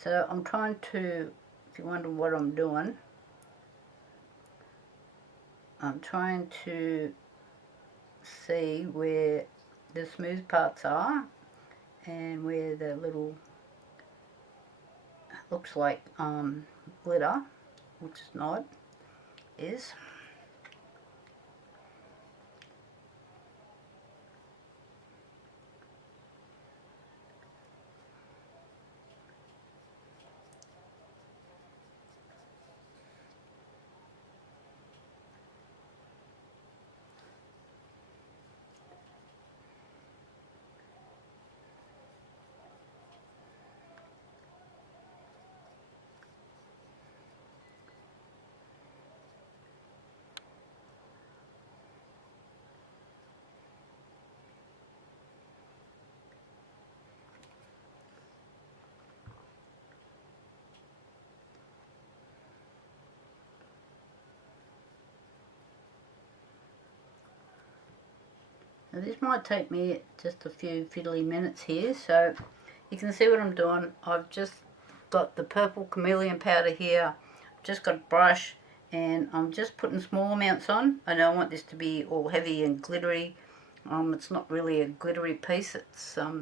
So I'm trying to, if you wonder what I'm doing, I'm trying to see where the smooth parts are and where the little, looks like glitter, which is not, is. Now this might take me just a few fiddly minutes here, so you can see what I'm doing. I've just got the purple chameleon powder here, just got a brush, and I'm just putting small amounts on. I don't want this to be all heavy and glittery. It's not really a glittery piece. It's I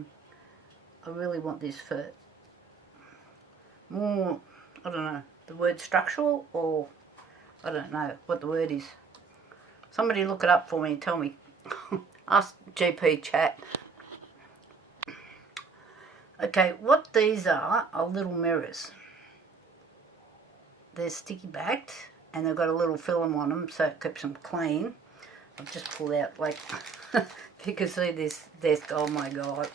really want this for more, I don't know, the word structural, or I don't know what the word is. Somebody look it up for me and tell me. Ask GP chat. Okay, what these are little mirrors. They're sticky backed and they've got a little film on them so it keeps them clean. I've just pulled out, like, you can see this desk, oh my god.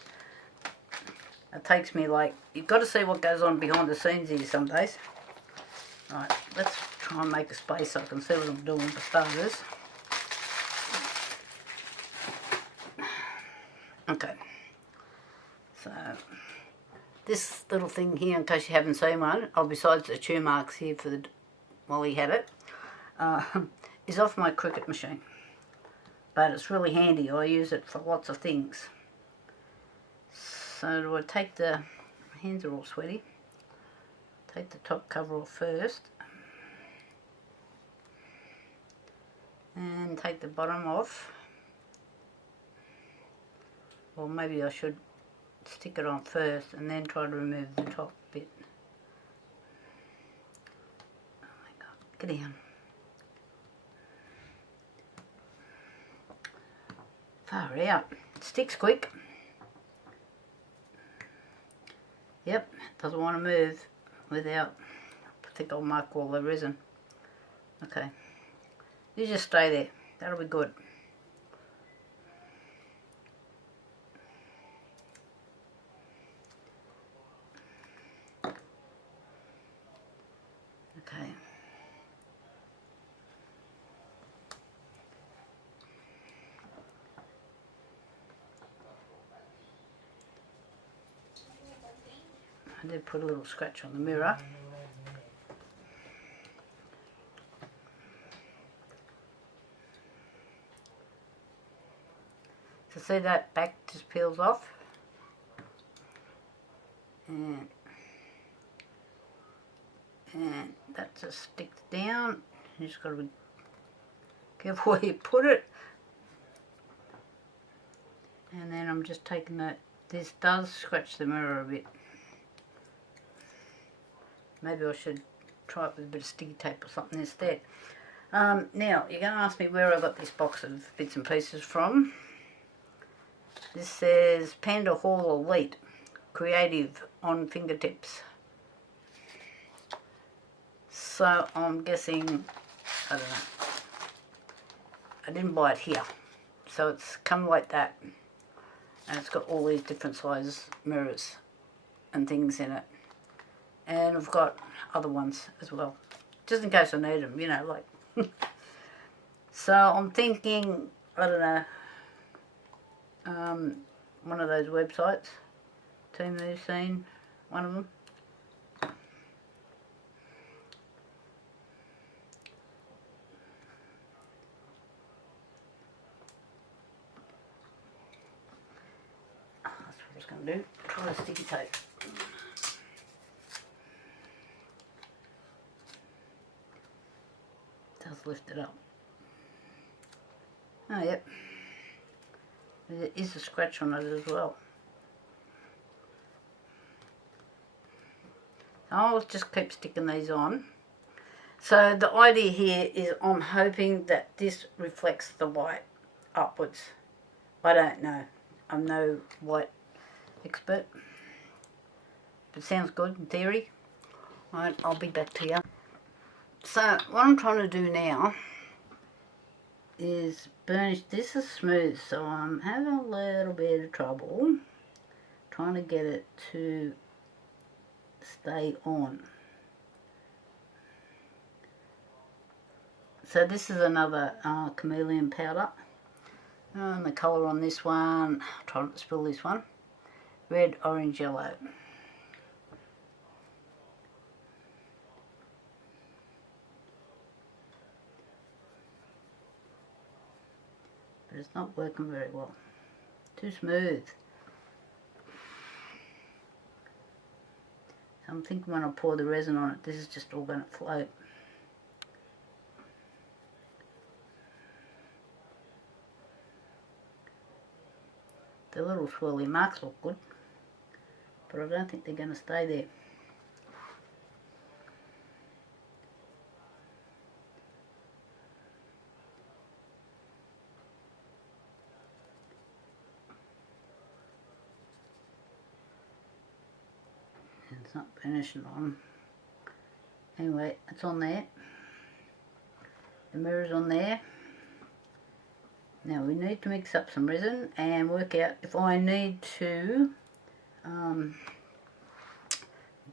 It takes me, like, you've got to see what goes on behind the scenes here some days. Right, let's try and make a space so I can see what I'm doing for starters. Okay, so this little thing here, in case you haven't seen one, besides the chew marks here for the while he had it, is off my Cricut machine. But it's really handy. I use it for lots of things. So do I take my hands are all sweaty. Take the top cover off first, and take the bottom off. Or maybe I should stick it on first and then try to remove the top bit. Oh my god, get down. Far out. It sticks quick. Yep, doesn't want to move without, I think I'll mark all the resin. Okay, you just stay there, that'll be good. Okay. I did put a little scratch on the mirror. So see that back just peels off. And that just sticks down. You just got to be careful where you put it. And then I'm just taking that. This does scratch the mirror a bit. Maybe I should try it with a bit of sticky tape or something instead. Now, you're going to ask me where I got this box of bits and pieces from. This says Panda Hall Elite, Creative on Fingertips. So I'm guessing, I don't know, I didn't buy it here. So it's come like that. And it's got all these different size mirrors and things in it. And I've got other ones as well, just in case I need them, you know, like. So I'm thinking, I don't know, one of those websites, Timu Scene, one of them. That's what I was going to do, try the sticky tape. Does lift it up. Oh, yep. There is a scratch on it as well. I'll just keep sticking these on. So the idea here is I'm hoping that this reflects the light upwards. I don't know. I'm no light expert. But it sounds good in theory. Right, I'll be back to you. So what I'm trying to do now is burnish. This is smooth, so I'm having a little bit of trouble trying to get it to stay on. So this is another chameleon powder. And the colour on this one, try not to spill this one, red, orange, yellow. But it's not working very well. Too smooth. So I'm thinking when I pour the resin on it, this is just all going to float. The little swirly marks look good, but I don't think they're going to stay there. It's not finishing on. Anyway, it's on there. The mirror's on there. Now we need to mix up some resin and work out if I need to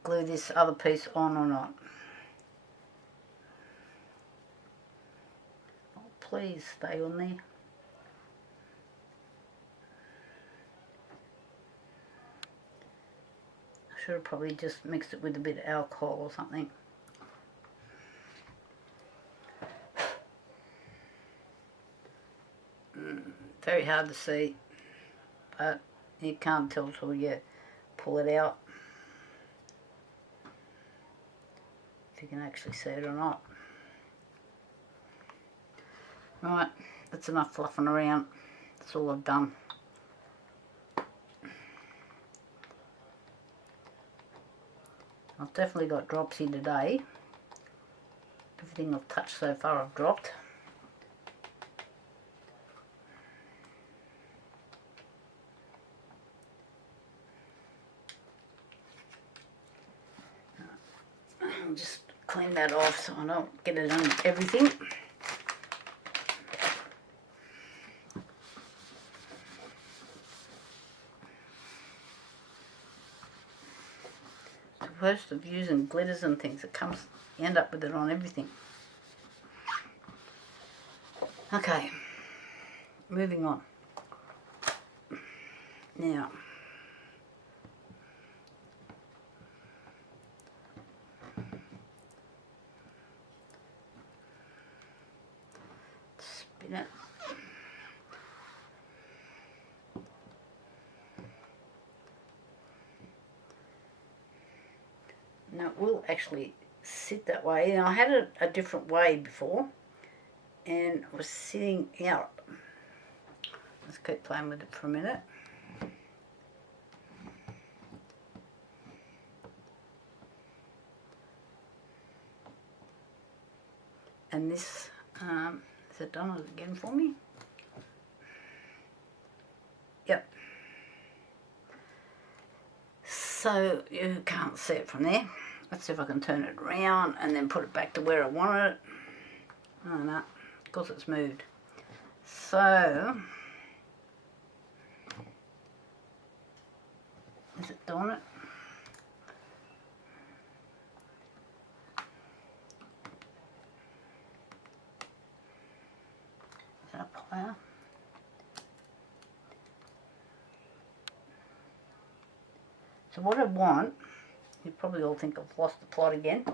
glue this other piece on or not. Oh, please stay on there. I should have probably just mixed it with a bit of alcohol or something. Very hard to see, but you can't tell till you pull it out if you can actually see it or not. Right, that's enough fluffing around. That's all I've done. I've definitely got drops here today. Everything I've touched so far I've dropped. I'll just clean that off so I don't get it on everything. The worst of using glitters and things, you end up with it on everything. Okay, moving on. Now, spin it. Now it will actually sit that way. Now I had it a different way before and it was sitting out. Let's keep playing with it for a minute. And this, is it done again for me? Yep. So you can't see it from there. Let's see if I can turn it around and then put it back to where I wanted it. Oh no, because it's moved. So, is it doing it? Is that a plier? So what I want, you probably all think I've lost the plot again.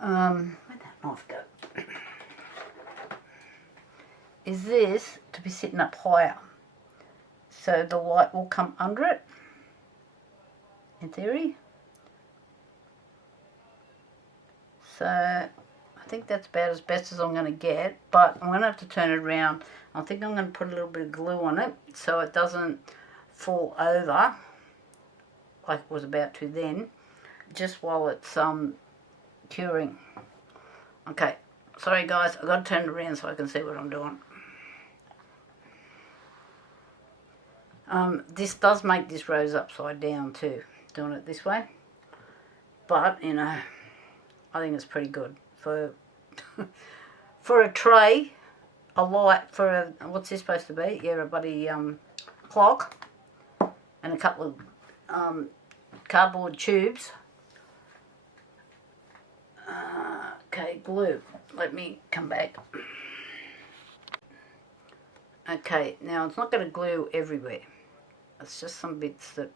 Where'd that knife go? Is this to be sitting up higher, so the light will come under it, in theory. So I think that's about as best as I'm going to get, but I'm going to have to turn it around. I think I'm going to put a little bit of glue on it so it doesn't fall over like it was about to then, just while it's curing. Okay, sorry guys, I've got to turn it around so I can see what I'm doing. This does make this rose upside down too, doing it this way, but you know, I think it's pretty good for for a tray, a light, for a, what's this supposed to be? Yeah, a bloody clock and a couple of cardboard tubes. Okay, glue. Let me come back. Okay, now it's not going to glue everywhere. It's just some bits that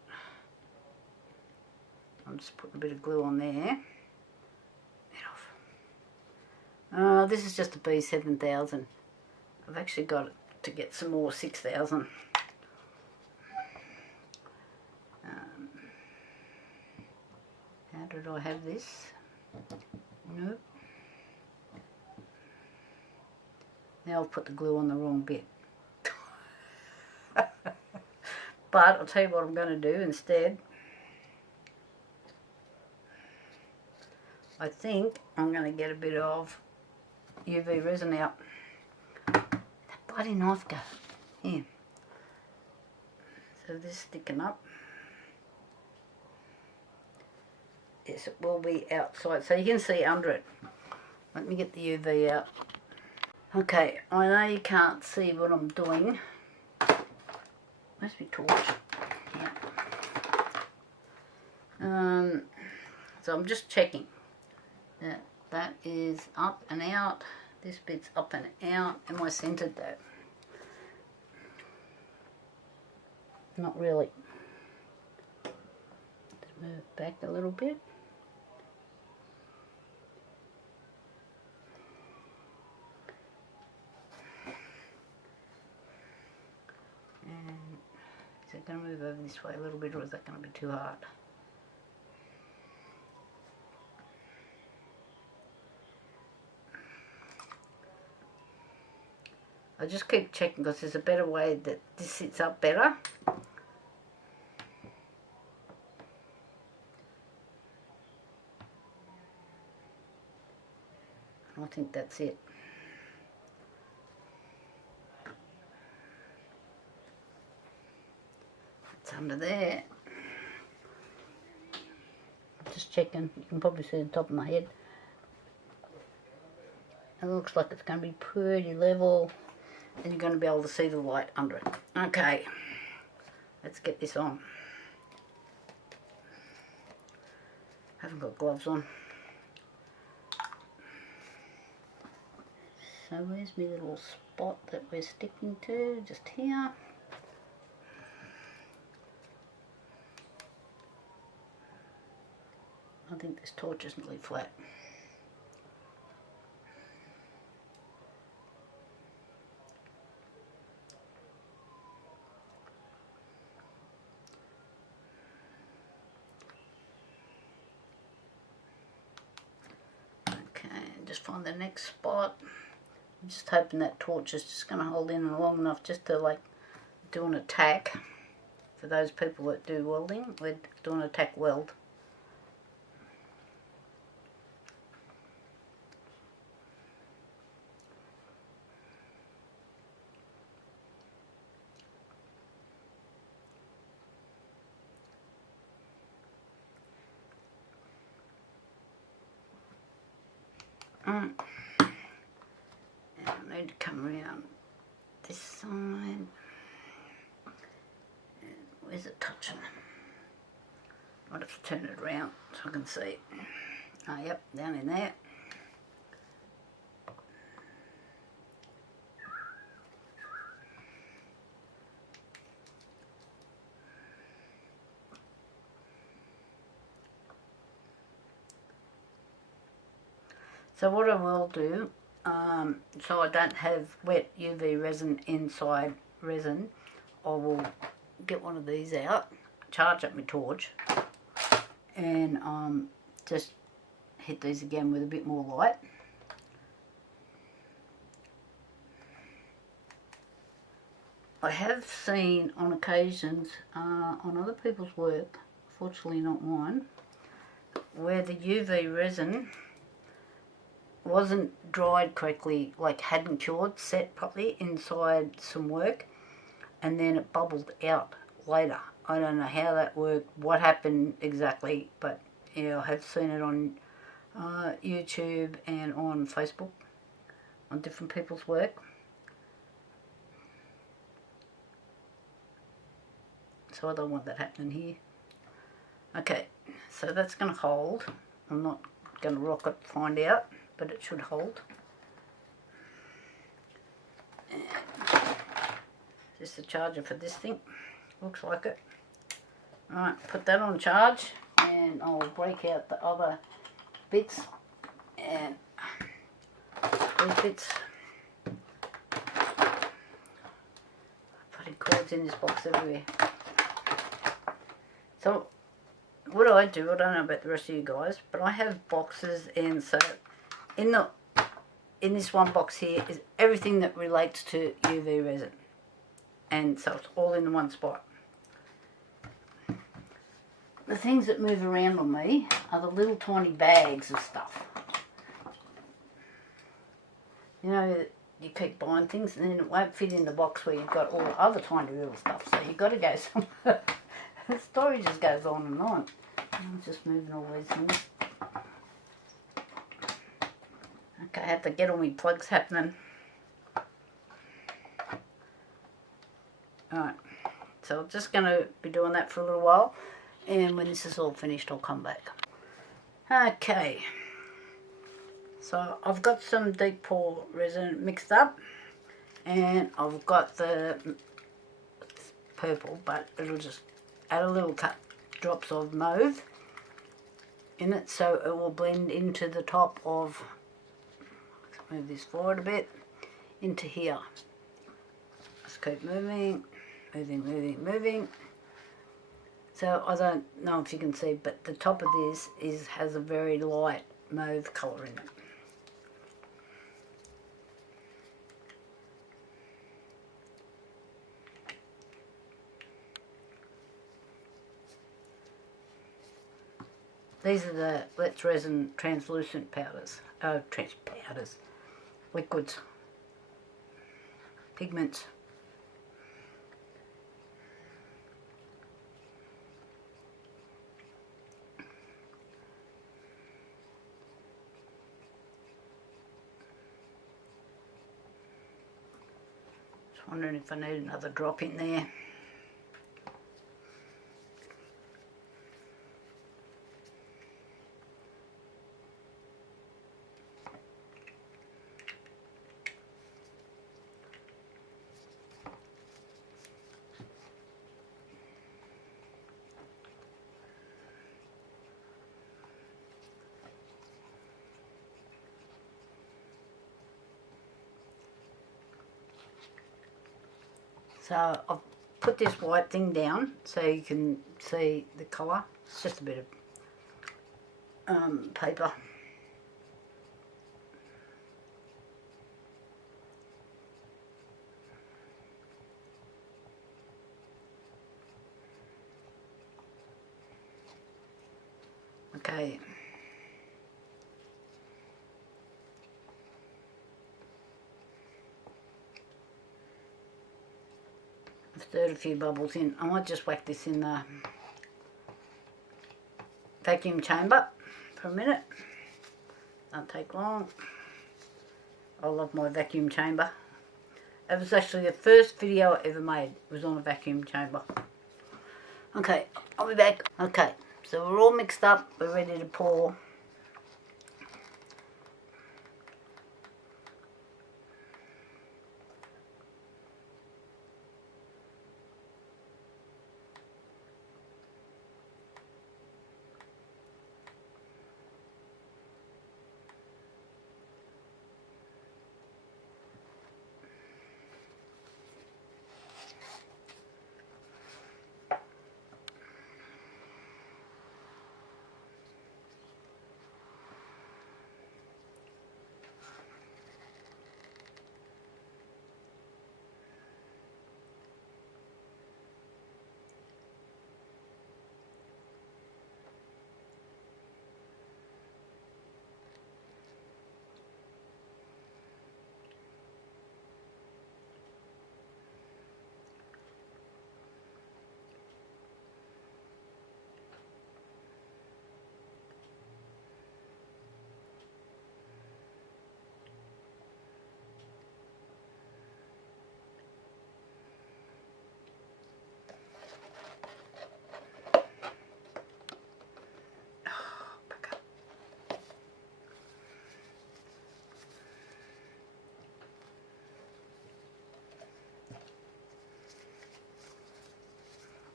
I'm just putting a bit of glue on there. Get off. This is just a B7000. I've actually got to get some more 6000. did I have this? Nope. Now I've put the glue on the wrong bit. But I'll tell you what I'm going to do instead. I think I'm going to get a bit of UV resin out. That bloody knife go. Here. So this is sticking up. Yes, it will be outside, so you can see under it. Let me get the UV out. Okay, I know you can't see what I'm doing. Where's my torch? Yeah. So I'm just checking that is up and out. This bit's up and out. Am I centered though? Not really. Just move it back a little bit. Is it going to move over this way a little bit, or is that going to be too hard? I just keep checking because there's a better way that this sits up better. I think that's it. It's under there. Just checking. You can probably see the top of my head. It looks like it's going to be pretty level, and you're going to be able to see the light under it. Okay, let's get this on. Haven't got gloves on. So where's my little spot that we're sticking to? Just here. I think this torch is nearly flat. Okay, just find the next spot. I'm just hoping that torch is just going to hold in long enough just to like do an attack. For those people that do welding, we're doing a tack weld. And I need to come around this side. And where's it touching? I might have to turn it around so I can see. Oh, yep, down in there. So what I will do, so I don't have wet UV resin inside resin, I will get one of these out, charge up my torch, and just hit these again with a bit more light. I have seen on occasions on other people's work, fortunately not mine, where the UV resin wasn't dried correctly, like hadn't cured, set properly inside some work, and then it bubbled out later. I don't know how that worked, what happened exactly, but yeah, I have seen it on YouTube and on Facebook on different people's work. So I don't want that happening here. Okay, so that's going to hold. I'm not going to rock it, find out, but it should hold. And just the charger for this thing. Looks like it. Alright, put that on charge, and I'll break out the other bits and these bits. Putting cords in this box everywhere. So what I do, I don't know about the rest of you guys, but I have boxes, and so in this one box here is everything that relates to UV resin, and so it's all in the one spot. The things that move around on me are the little tiny bags of stuff. You know, you keep buying things and then it won't fit in the box where you've got all the other tiny little stuff, so you've got to go somewhere. The story just goes on and on. I'm just moving all these things. Okay, I have to get all my plugs happening. Alright, so I'm just going to be doing that for a little while, and when this is all finished I'll come back. Okay, so I've got some deep pour resin mixed up, and I've got the purple, but it'll just add a little cut drops of mauve in it, so it will blend into the top of, let's move this forward a bit, into here. Let's keep moving, moving, moving, moving. So I don't know if you can see, but the top of this has a very light mauve colour in it. These are the Let's Resin translucent powders. Powders. Liquids. Pigments. Just wondering if I need another drop in there. So I've put this white thing down so you can see the colour. It's just a bit of paper. Okay. I've stirred a few bubbles in. I might just whack this in the vacuum chamber for a minute. Don't take long. I love my vacuum chamber. It was actually the first video I ever made. It was on a vacuum chamber. Okay, I'll be back. Okay, so we're all mixed up. We're ready to pour.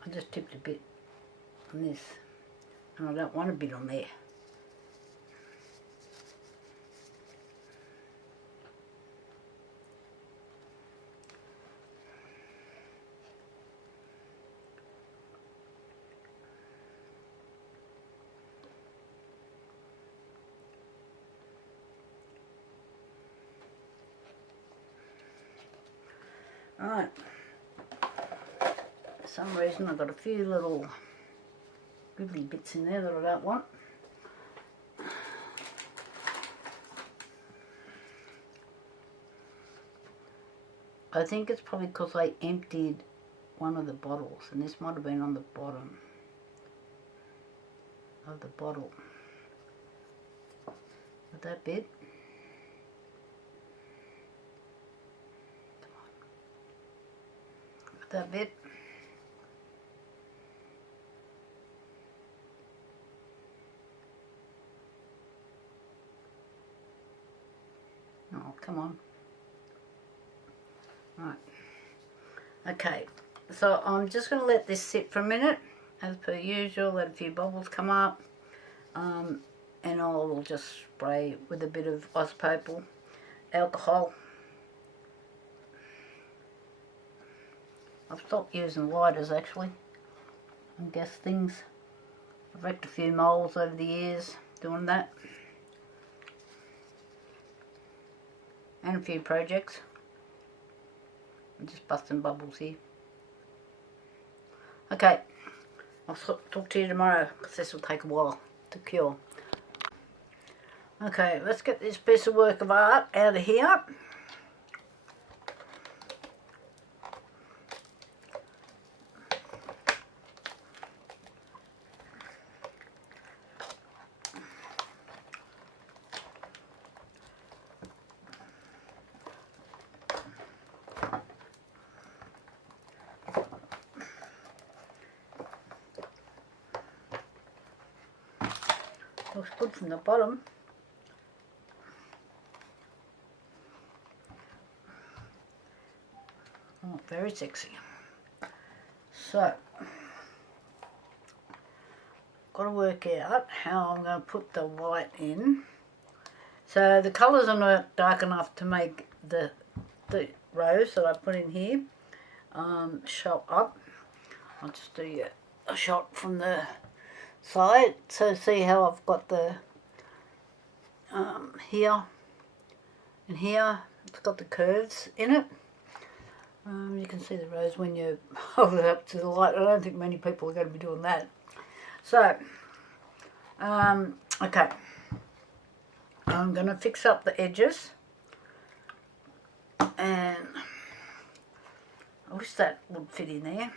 I just tipped a bit on this, and I don't want a bit on there. Right. For some reason I've got a few little gribbly bits in there that I don't want. I think it's probably because I emptied one of the bottles, and this might have been on the bottom of the bottle. With that bit. With that bit. Oh, come on. Right. Okay, so I'm just going to let this sit for a minute, as per usual, let a few bubbles come up, and I'll just spray with a bit of isopropyl alcohol. I've stopped using lighters actually, and gas things. I've wrecked a few moulds over the years doing that, and a few projects. I'm just busting bubbles here. Okay, I'll talk to you tomorrow because this will take a while to cure. Okay, let's get this piece of work of art out of here. Looks good from the bottom. Oh, very sexy. So, got to work out how I'm going to put the white in. So the colours are not dark enough to make the rose that I put in here show up. I'll just do a shot from the side, so see how I've got the here and here, it's got the curves in it. You can see the rose when you hold it up to the light. I don't think many people are going to be doing that. So, okay, I'm going to fix up the edges, and I wish that would fit in there.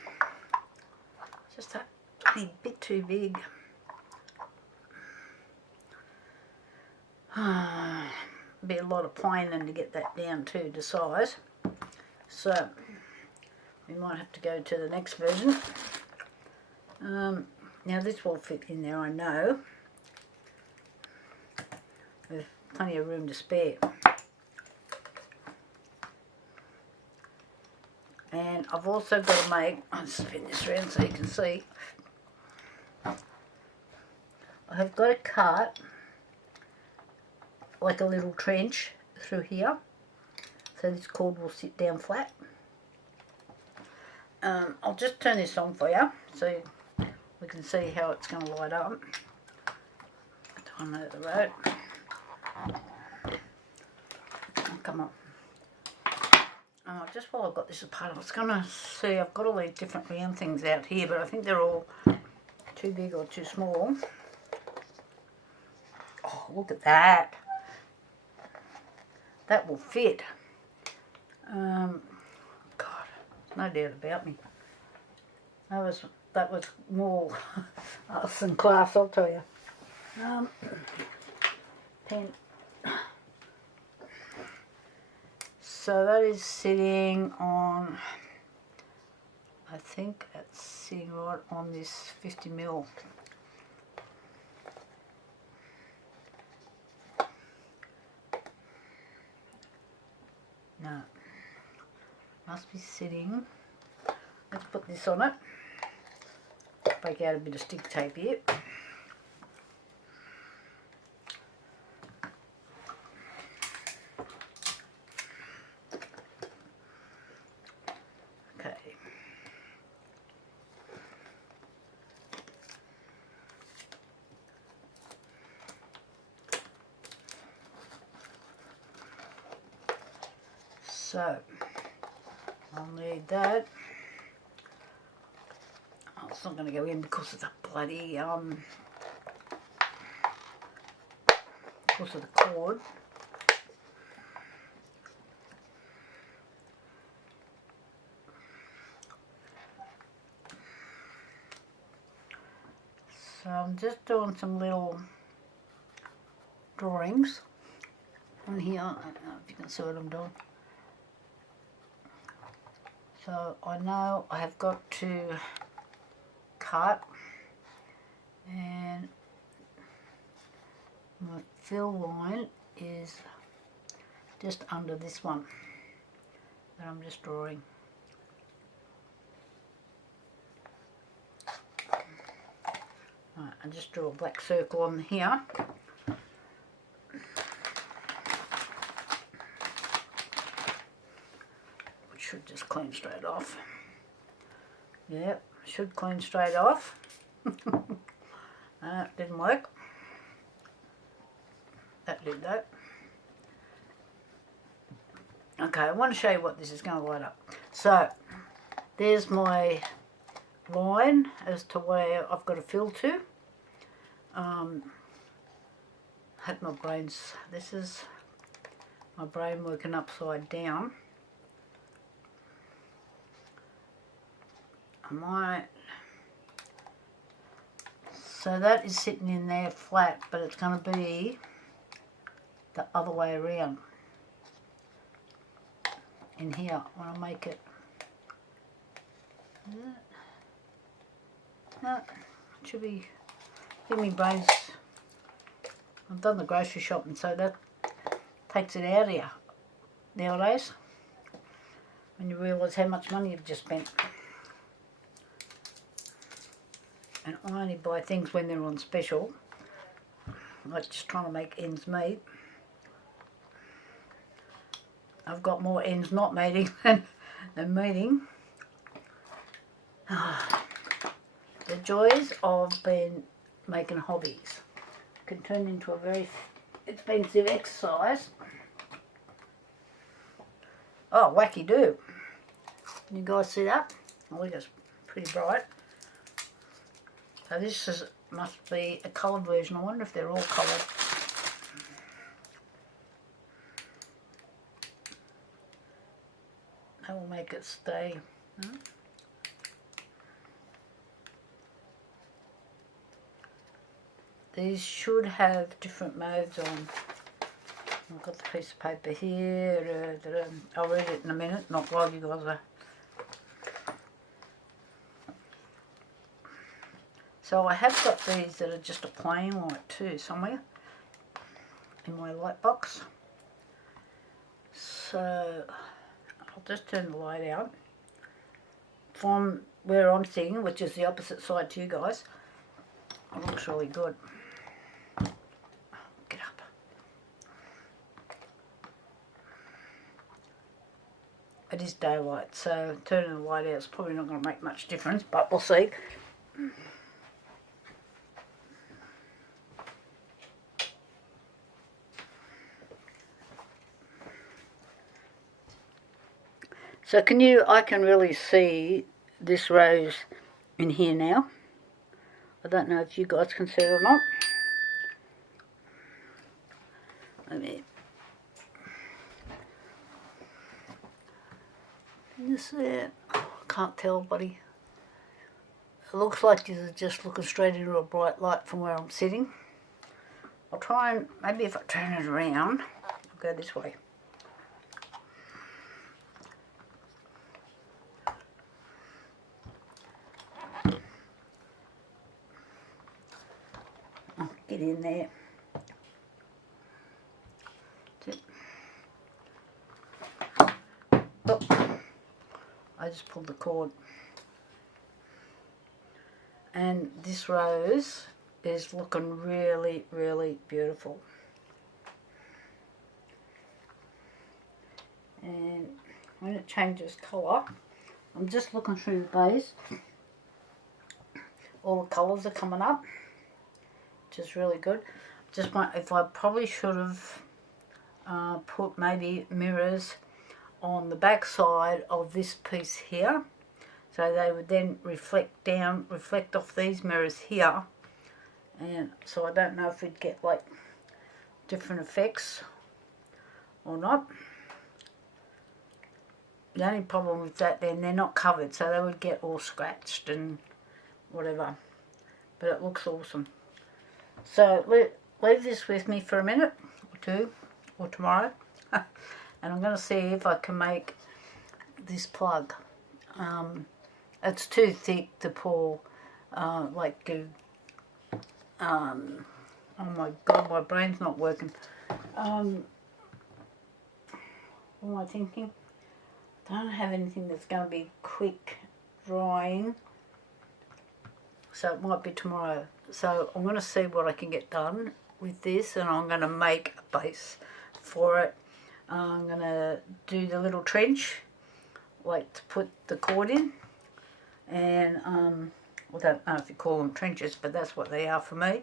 Just a tiny bit too big. Be a lot of planing to get that down to size. So we might have to go to the next version. Now this will fit in there, I know. There's plenty of room to spare. And I've also got to make, I'll spin this around so you can see. I have got to cut like a little trench through here, so this cord will sit down flat. I'll just turn this on for you so we can see how it's going to light up. Time out of the road. Oh, come on. Just while I've got this apart, I was going to see, I've got all these different round things out here, but I think they're all too big or too small. Oh, look at that. That will fit. God, no doubt about me. That was more us than class, I'll tell you. Pen. So that is sitting on, I think it's sitting right on this 50mm. No, must be sitting. Let's put this on it. Break out a bit of stick tape here. Okay. So I'll need that. Oh, it's not going to go in because of the bloody, because of the cord. So I'm just doing some little drawings on here. I don't know if you can see what I'm doing. So I know I have got to cut, and my fill line is just under this one that I'm just drawing. Right, I just drew a black circle on here. Which should just clean straight off. Yep, should clean straight off. Didn't work. That did that. Okay, I want to show you what this is going to light up. So, there's my line as to where I've got to fill to. Had my brains, this is my brain working upside down. I might, so that is sitting in there flat, but it's going to be the other way around in here when I make it. No, it should be, give me brains. I've done the grocery shopping, so that takes it out of you nowadays when you realise how much money you've just spent. And I only buy things when they're on special, like just trying to make ends meet. I've got more ends not meeting than meeting. The joys of making hobbies can turn into a very expensive exercise. Oh, wacky do. You guys see that? I think it's pretty bright. So this must be a coloured version. I wonder if they're all coloured. That will make it stay. These should have different modes on. I've got the piece of paper here. I'll read it in a minute, not while you guys are. So I have got these that are just a plain light too, somewhere in my light box. So I'll just turn the light out. From where I'm sitting, which is the opposite side to you guys, it looks really good. Get up. It is daylight, so turning the light out is probably not going to make much difference, but we'll see. So I can really see this rose in here now. I don't know if you guys can see it or not. Let me, can you see it? I can't tell, buddy. It looks like this is just looking straight into a bright light from where I'm sitting. I'll try and, maybe if I turn it around, I'll go this way. Get in there. Oh, I just pulled the cord. And this rose is looking really, really beautiful. And when it changes colour, I'm just looking through the base. All the colours are coming up, which is really good. Just want, if I probably should have put maybe mirrors on the back side of this piece here, so they would then reflect off these mirrors here. And so I don't know if we'd get like different effects or not. The only problem with that, then they're not covered, so they would get all scratched and whatever, but it looks awesome. So leave this with me for a minute or two, or tomorrow, and I'm going to see if I can make this plug. It's too thick to pour, oh my god, my brain's not working. What am I thinking? Don't have anything that's going to be quick drying, so it might be tomorrow. So I'm going to see what I can get done with this, and I'm going to make a base for it. I'm going to do the little trench, like to put the cord in, and I don't know if you call them trenches, but that's what they are for me.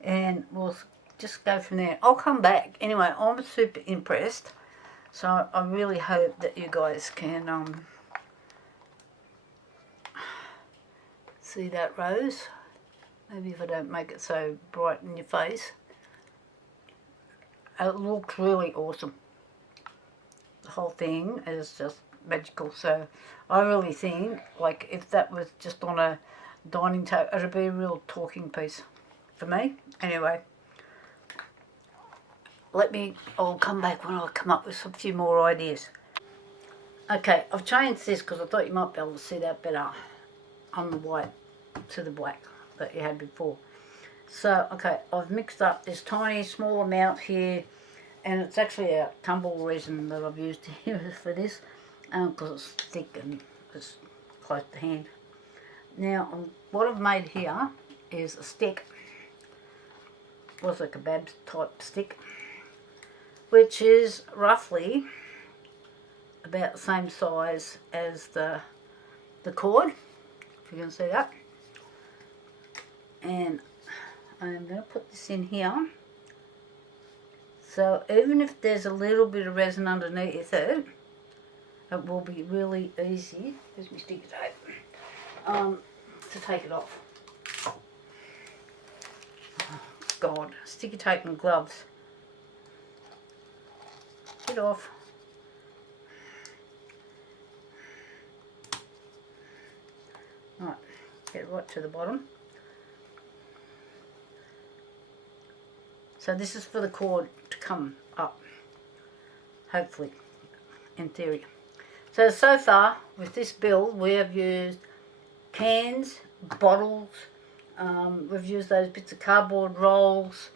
And we'll just go from there. I'll come back. Anyway, I'm super impressed. So I really hope that you guys can see that rose. Maybe if I don't make it so bright in your face. It looks really awesome. The whole thing is just magical. So I really think, like, if that was just on a dining table, it'd be a real talking piece for me. Anyway. I'll come back when I come up with a few more ideas. Okay, I've changed this because I thought you might be able to see that better on the white to the black that you had before. So, okay, I've mixed up this tiny, small amount here, and it's actually a tumble resin that I've used here for this, because it's thick and it's close to hand. Now, what I've made here is a stick. It was a kebab type stick, which is roughly about the same size as the cord, if you can see that. And I'm going to put this in here. So even if there's a little bit of resin underneath it, it will be really easy, here's my sticky tape, to take it off. Oh, God, sticky tape and gloves. Get off. Right, get right to the bottom. So this is for the cord to come up, hopefully, in theory. So far, with this build, we have used cans, bottles, we've used those bits of cardboard rolls.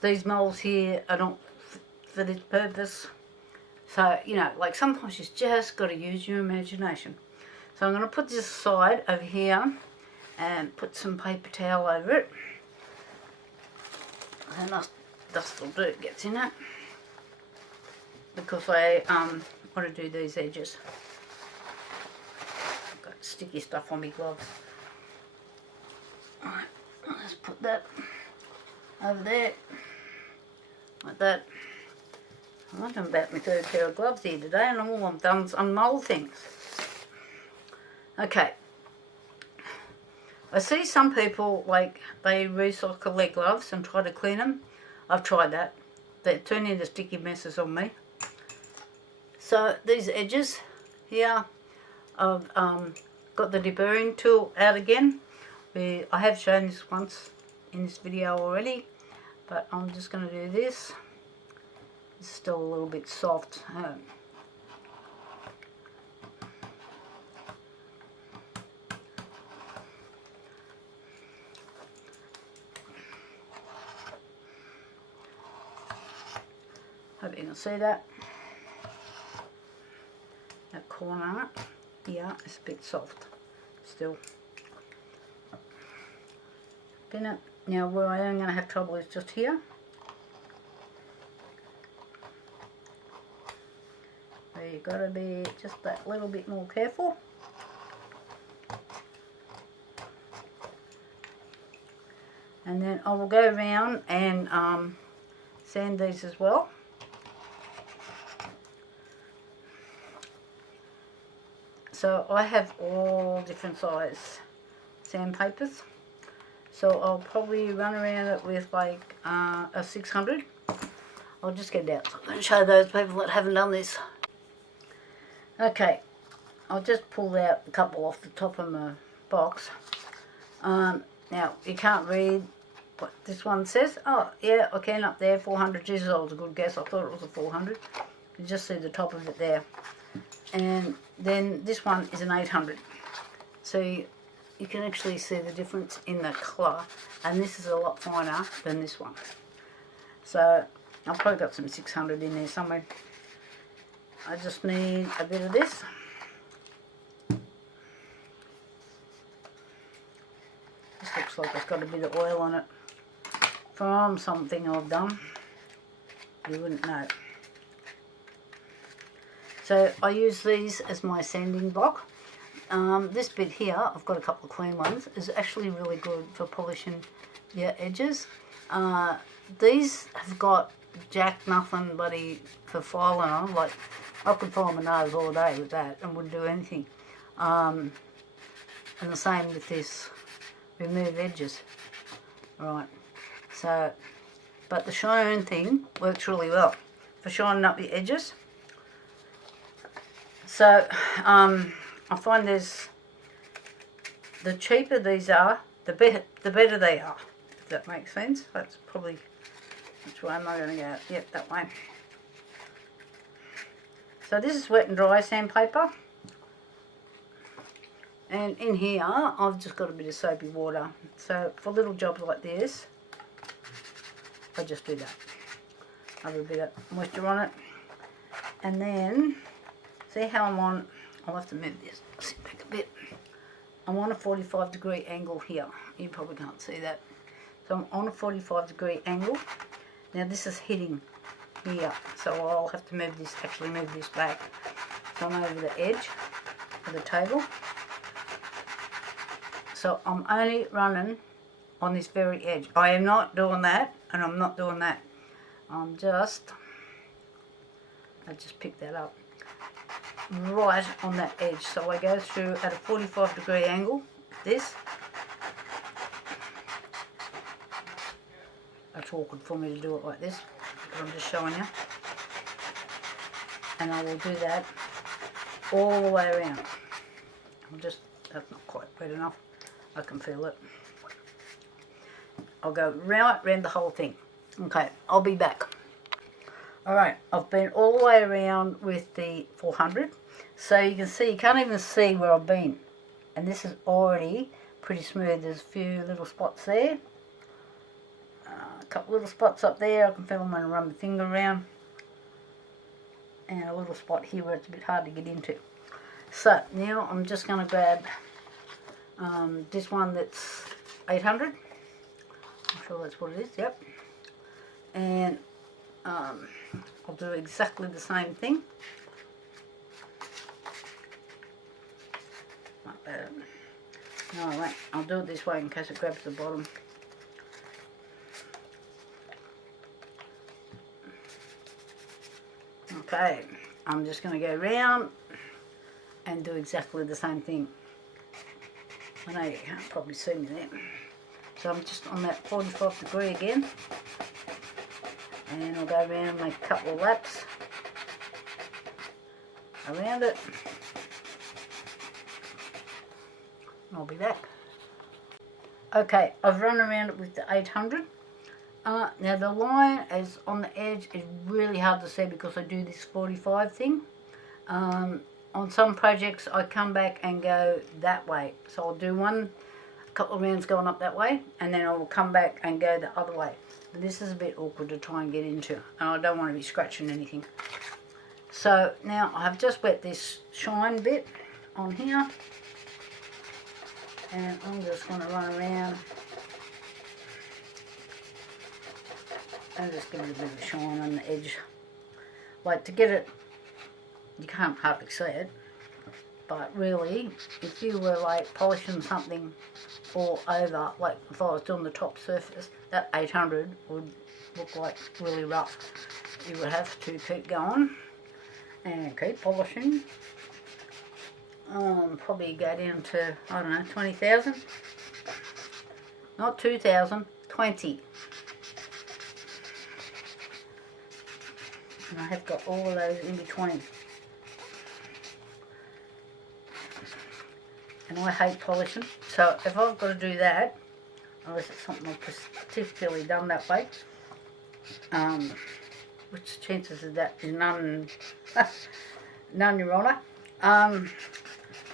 These moulds here are not for this purpose. So, you know, like sometimes you just got to use your imagination. So I'm going to put this aside over here and put some paper towel over it. And dust or dirt gets in it. Because I want to do these edges. I've got sticky stuff on my gloves. Alright, let's put that over there. Like that. I'm wondering about my third pair of gloves here today, and all I've done is unmould things. Okay. I see some people, like, they recycle their gloves and try to clean them. I've tried that. They turn into sticky messes on me. So these edges here, I've got the deburring tool out again. I have shown this once in this video already, but I'm just going to do this. It's still a little bit soft. Hope you can see that. That corner here is a bit soft still. Pin it. Now where I am going to have trouble is just here. Where you've got to be just that little bit more careful. And then I will go around and sand these as well. So I have all different size sandpapers. So I'll probably run around it with like a 600. I'll just get it out so I can show those people that haven't done this. Okay, I'll just pull out a couple off the top of my box. Now, you can't read what this one says. Oh, yeah, I can up there, 400. Jesus, that was a good guess. I thought it was a 400. You just see the top of it there. And then this one is an 800. So you can actually see the difference in the colour. And this is a lot finer than this one. So I've probably got some 600 in there somewhere. I just need a bit of this. This looks like it's got a bit of oil on it from something I've done. You wouldn't know. So I use these as my sanding block. This bit here, I've got a couple of clean ones, is actually really good for polishing your edges. These have got jack nothing buddy for filing on. Like, I could file my nose all day with that and wouldn't do anything. And the same with this remove edges. Right, so, but the shine thing works really well for shining up the edges. So, I find the cheaper these are, the better they are, if that makes sense. That's probably, which way am I going to go? Yep, that way. So this is wet and dry sandpaper. And in here, I've just got a bit of soapy water. So for little jobs like this, I just do that. I have a bit of moisture on it. And then, see how I'm on, I'll have to move this, sit back a bit. I'm on a 45-degree angle here. You probably can't see that. So I'm on a 45-degree angle. Now this is hitting here, so I'll have to move this, actually move this back. So I'm over the edge of the table. So I'm only running on this very edge. I am not doing that, and I'm not doing that. I just picked that up right on that edge. So I go through at a 45-degree angle, this. That's awkward for me to do it like this, but I'm just showing you. And I will do that all the way around. That's not quite wet enough. I can feel it. I'll go right around the whole thing. Okay, I'll be back. Alright, I've been all the way around with the 400. So you can see, you can't even see where I've been. And this is already pretty smooth. There's a few little spots there. A couple little spots up there. I can feel them when I run my finger around. And a little spot here where it's a bit hard to get into. So now I'm just going to grab this one that's 800. I'm sure that's what it is, yep. And I'll do exactly the same thing. Like that. No, wait, I'll do it this way in case it grabs the bottom. Okay, I'm just going to go round and do exactly the same thing. I know you can't probably see me there. So I'm just on that 45 degree again. And I'll go around and make a couple of laps around it. I'll be back. Okay, I've run around it with the 800. Now the line is on the edge is really hard to see because I do this 45 thing. On some projects I come back and go that way. So I'll do a couple of rounds going up that way, and then I will come back and go the other way. This is a bit awkward to try and get into, and I don't want to be scratching anything. So now I have just wet this shine bit on here, and I'm just going to run around and just give it a bit of shine on the edge. Like, to get it, you can't hardly see it, but really, if you were like polishing something all over, like if I was doing the top surface, that 800 would look like really rough. You would have to keep going and keep polishing Probably go down to, I don't know, 20,000. Not 2,000, 20. And I have got all of those in between. And I hate polishing, so if I've got to do that, unless it's something I've particularly done that way, which chances of that is none, none, Your Honour,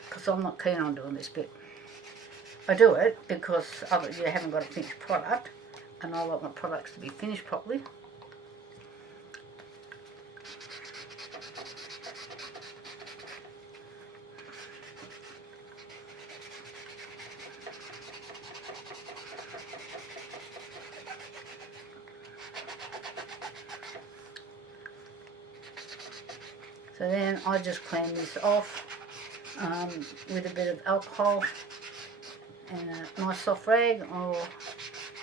because I'm not keen on doing this bit. I do it because you haven't got a finished product, and I like my products to be finished properly. So then I just clean this off with a bit of alcohol and a nice soft rag or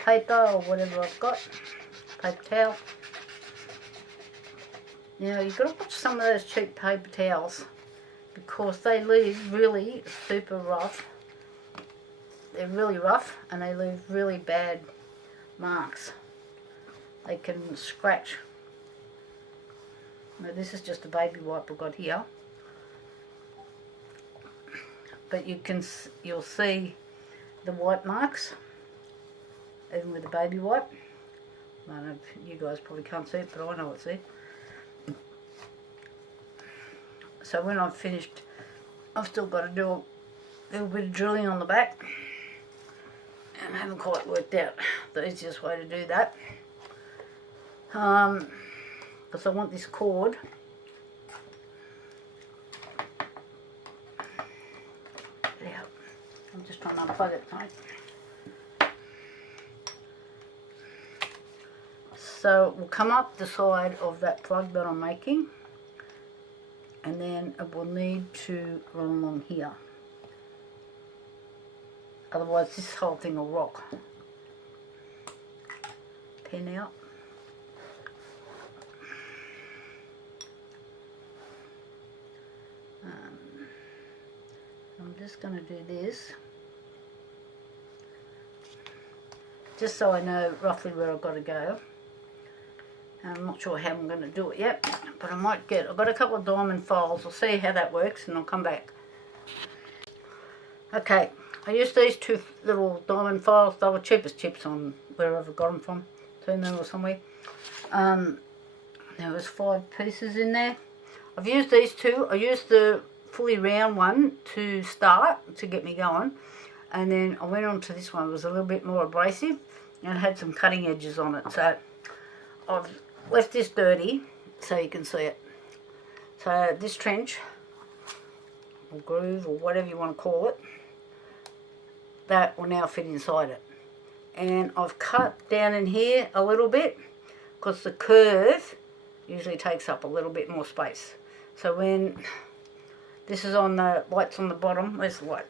paper or whatever I've got, paper towel. Now you've got to watch some of those cheap paper towels because they leave really super rough. They're really rough and they leave really bad marks. They can scratch. Now this is just a baby wipe I've got here, but you'll see the white marks even with the baby wipe. I don't know if you guys probably can't see it, but I know it's there. So when I've finished, I've still got to do a little bit of drilling on the back, and I haven't quite worked out the easiest way to do that. Because I want this cord out. I'm just trying to unplug it, mate. So it will come up the side of that plug that I'm making, and then it will need to run along here. Otherwise this whole thing will rock. Pin out. I'm just going to do this just so I know roughly where I've got to go. I'm not sure how I'm going to do it yet, but I've got a couple of diamond files. I'll see how that works and I'll come back. Okay, I used these two little diamond files. They were cheap as chips on wherever I got them from, Temu or somewhere. There was 5 pieces in there. I've used these two. I used the fully round one to start to get me going, and then I went on to this one. It was a little bit more abrasive and it had some cutting edges on it, so I've left this dirty so you can see it. So this trench or groove or whatever you want to call it, that will now fit inside it. And I've cut down in here a little bit because the curve usually takes up a little bit more space. So when this is on the light's on the bottom, where's the light?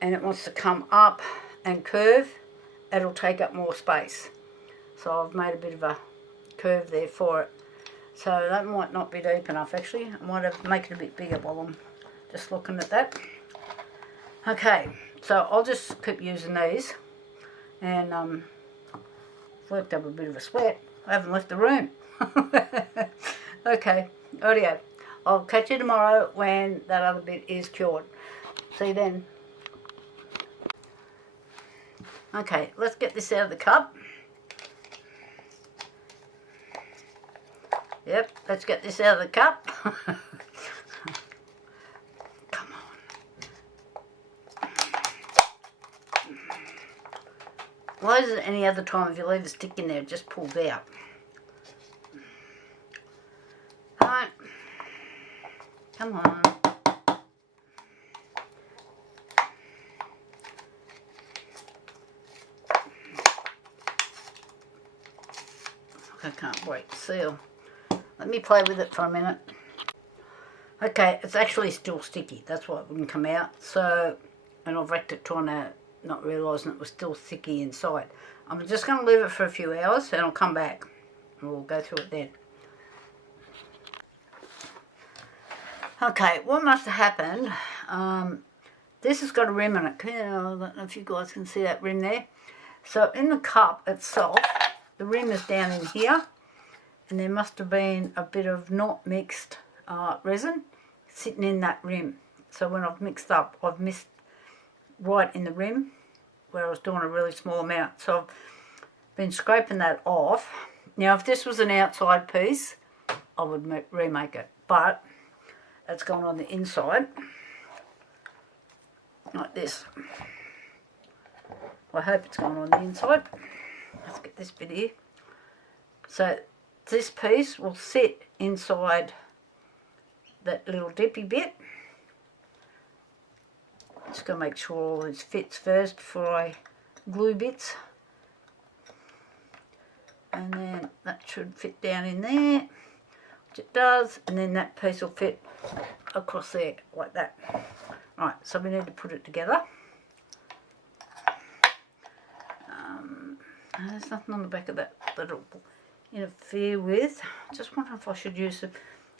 And it wants to come up and curve, it'll take up more space. So I've made a bit of a curve there for it. So that might not be deep enough actually. I might have make it a bit bigger while I'm just looking at that. Okay, so I'll just keep using these, and I've worked up a bit of a sweat. I haven't left the room. Okay, audio. I'll catch you tomorrow when that other bit is cured. See you then. Okay, let's get this out of the cup. Yep, let's get this out of the cup. Come on. Why is it any other time if you leave a stick in there, it just pulls out? Alright. Come on. I can't wait to seal. Let me play with it for a minute. Okay, it's actually still sticky. That's why it wouldn't come out. So, and I've wrecked it trying to not realising it was still sticky inside. I'm just going to leave it for a few hours and I'll come back and we'll go through it then. Okay, what must have happened, this has got a rim on it. I don't know if you guys can see that rim there. So in the cup itself, the rim is down in here, and there must have been a bit of not mixed resin sitting in that rim. So when I've mixed up, I've missed right in the rim where I was doing a really small amount. So I've been scraping that off. Now if this was an outside piece, I would remake it, but it's gone on the inside like this. I hope it's gone on the inside. Let's get this bit here. So this piece will sit inside that little dippy bit. Just going to make sure all this fits first before I glue bits. And then that should fit down in there, which it does, and then that piece will fit across there like that. Right, so we need to put it together. There's nothing on the back of that that it'll interfere with. Just wondering if I should use it.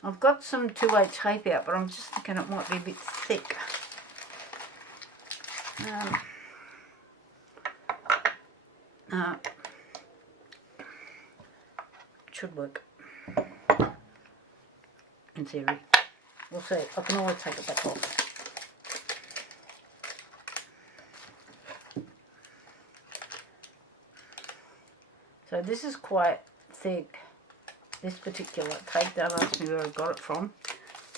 I've got some 2-way tape out, but I'm just thinking it might be a bit thick. Should work in theory. We'll see. I can always take it back off. So this is quite thick, this particular tape. Don't ask me where I got it from.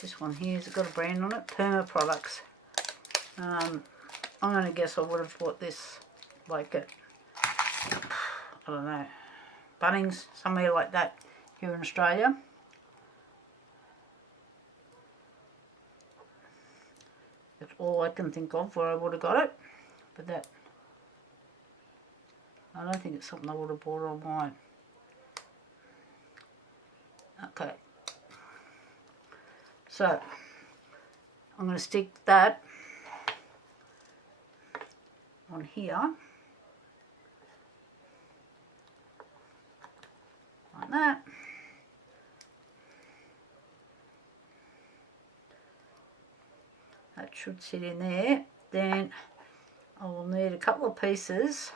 This one here has got a brand on it, Perma Products. I'm going to guess I would have bought this like at, I don't know, Bunnings, somewhere like that here in Australia. That's all I can think of where I would have got it, but that, I don't think it's something I would have bought online. Okay, so I'm going to stick that on here, like that. That should sit in there. Then I will need a couple of pieces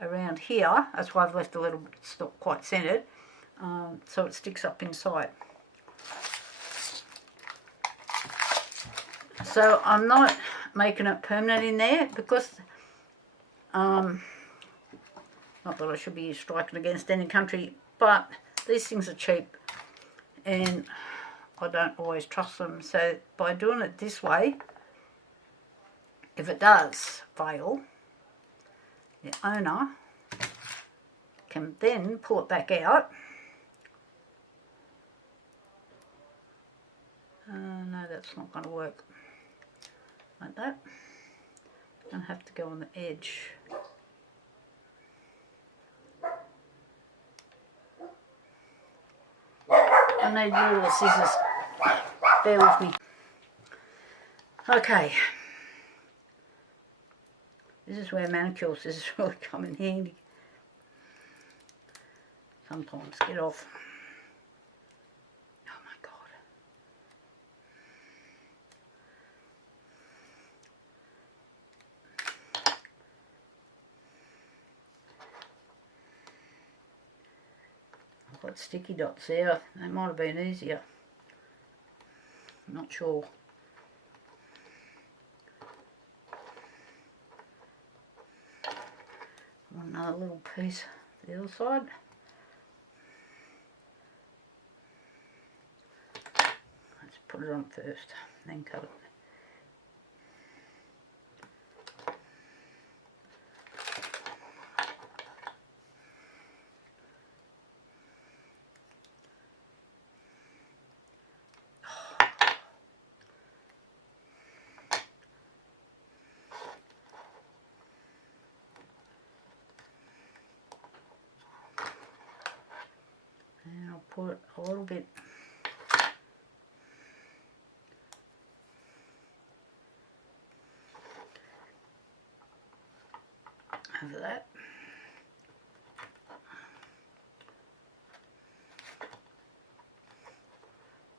around here. That's why I've left a little bit, it's not quite centered, so it sticks up inside. So I'm not making it permanent in there because not that I should be striking against any country, but these things are cheap and I don't always trust them. So by doing it this way, if it does fail, the owner can then pull it back out. No, that's not going to work like that. It's going to have to go on the edge. I need little scissors. Bear with me. Okay. This is where manicure scissors really come in handy. Sometimes get off. Oh my God. I've got sticky dots there. That might have been easier. I'm not sure. Another little piece to the other side. Let's put it on first, then cut it. And I'll put a little bit over that.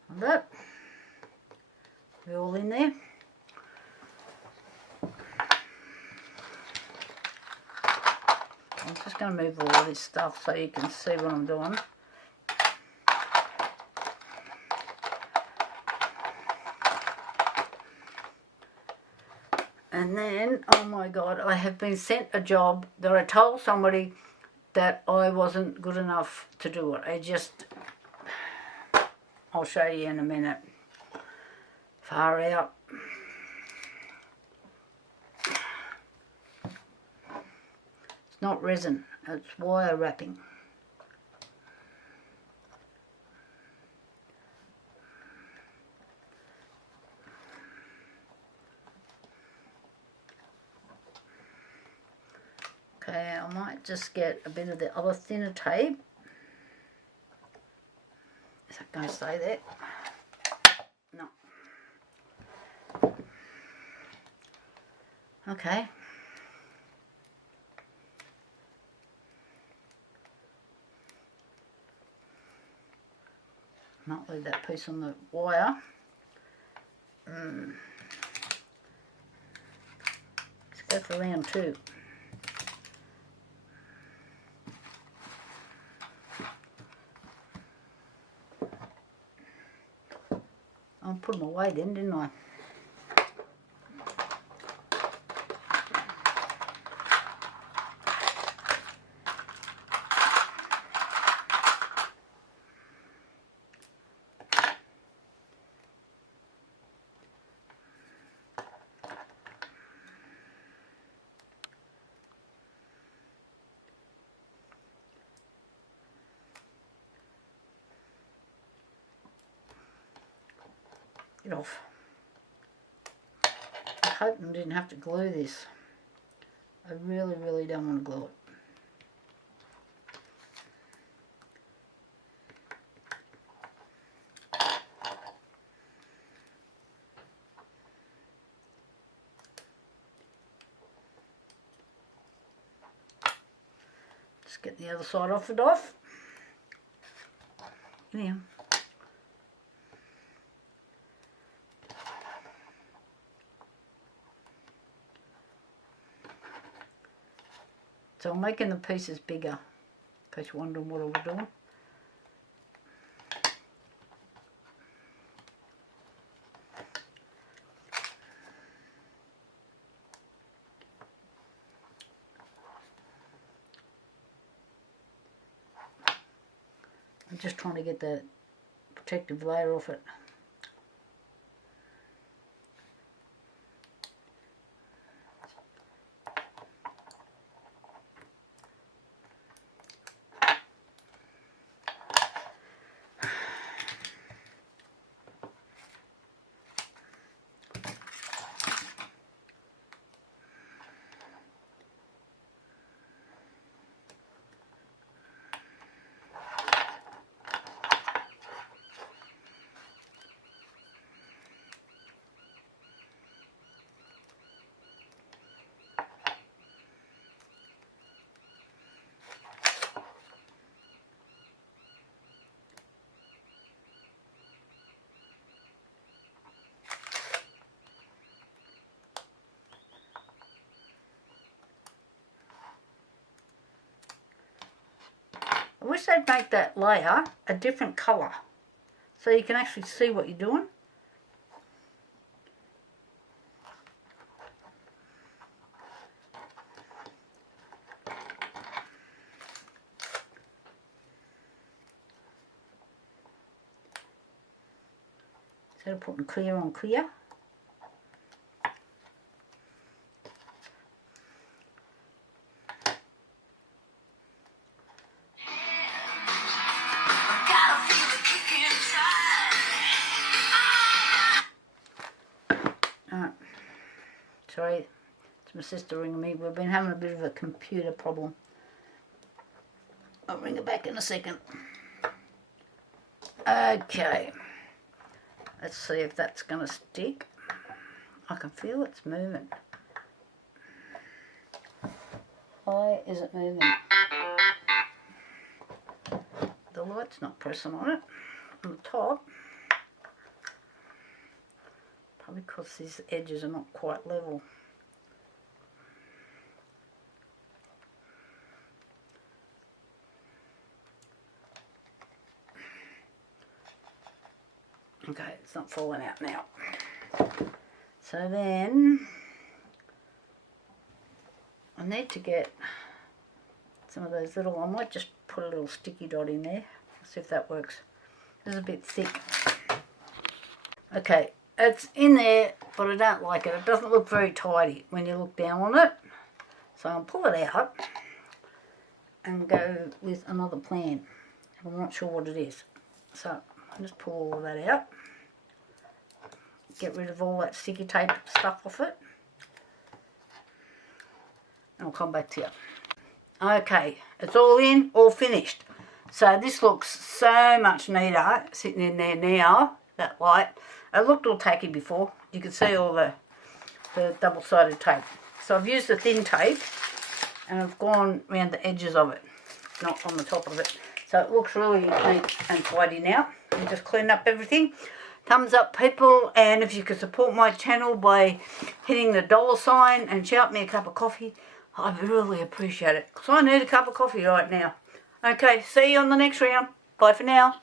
And that. We're all in there. I'm just going to move all of this stuff so you can see what I'm doing. And then, oh my God, I have been sent a job that I told somebody that I wasn't good enough to do it. I'll show you in a minute. Far out. It's not resin, it's wire wrapping. Okay, I might just get a bit of the other thinner tape. Is that going to stay there? No. Okay. Might leave that piece on the wire. Let's go for round 2. I put them away then, didn't I? Get off. I hope I didn't have to glue this. I really, really don't want to glue it. Just get the other side off it off. Anyhow. So I'm making the pieces bigger, in case you're wondering what I was doing. I'm just trying to get the protective layer off it. I wish they'd make that layer a different colour so you can actually see what you're doing. Instead of putting clear on clear. Sorry, it's my sister ringing me. We've been having a bit of a computer problem. I'll ring her back in a second. Okay. Let's see if that's going to stick. I can feel it's moving. Why is it moving? The light's not pressing on it. On the top. Probably because these edges are not quite level. Okay, it's not falling out now. So then I need to get some of those little, I might just put a little sticky dot in there. See if that works. This is a bit thick. Okay, it's in there, but I don't like it. It doesn't look very tidy when you look down on it. So I'll pull it out and go with another plan. I'm not sure what it is. So I'll just pull all of that out. Get rid of all that sticky tape stuff off it. And I'll come back to you. Okay, it's all in, all finished. So this looks so much neater sitting in there now, that light. It looked all tacky before. You could see all the double-sided tape. So I've used the thin tape and I've gone around the edges of it, not on the top of it. So it looks really neat and tidy now. We just cleaned up everything. Thumbs up, people, and if you could support my channel by hitting the $ and shout me a cup of coffee, I'd really appreciate it, because I need a cup of coffee right now. Okay, see you on the next round. Bye for now.